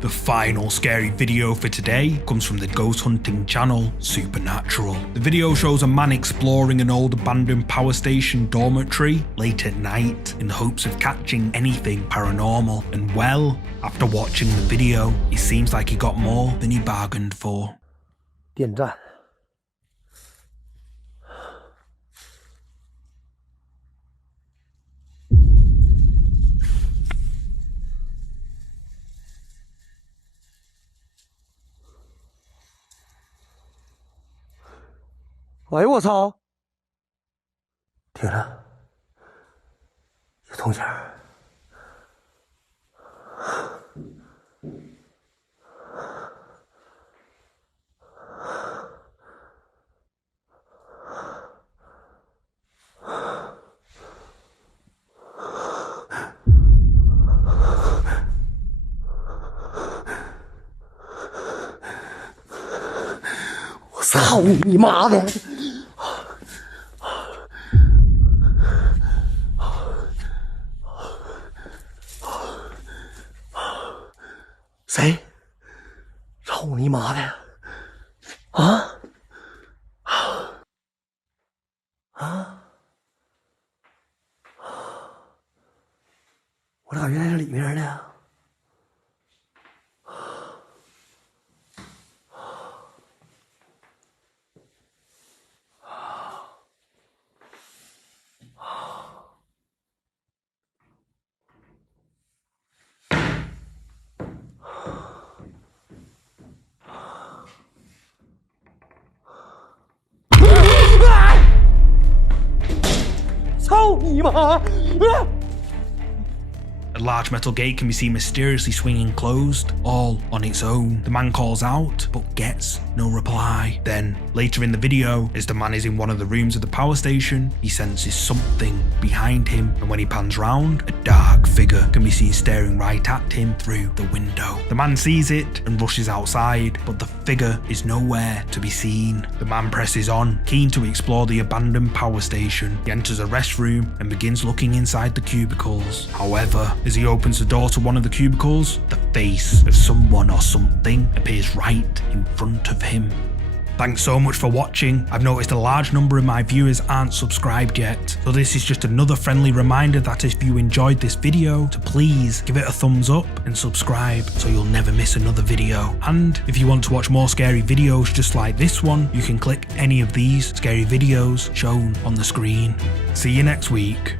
The final scary video for today comes from the ghost hunting channel Supernatural. The video shows a man exploring an old abandoned power station dormitory late at night in the hopes of catching anything paranormal. And well, after watching the video, it seems like he got more than he bargained for. 电站。哎呦我操！停了，有动静儿。我操你妈的！ 谁？操你妈的！啊！啊！我咋感觉在这里面呢？你妈！ A large metal gate can be seen mysteriously swinging closed, all on its own. The man calls out, but gets no reply. Then, later in the video, as the man is in one of the rooms of the power station, he senses something behind him, and when he pans round, a dark figure can be seen staring right at him through the window. The man sees it and rushes outside, but the figure is nowhere to be seen. The man presses on, keen to explore the abandoned power station. He enters a restroom and begins looking inside the cubicles. However, as he opens the door to one of the cubicles, the face of someone or something appears right in front of him. Thanks so much for watching. I've noticed a large number of my viewers aren't subscribed yet, so this is just another friendly reminder that if you enjoyed this video, to please give it a thumbs up and subscribe so you'll never miss another video. And if you want to watch more scary videos just like this one, you can click any of these scary videos shown on the screen. See you next week.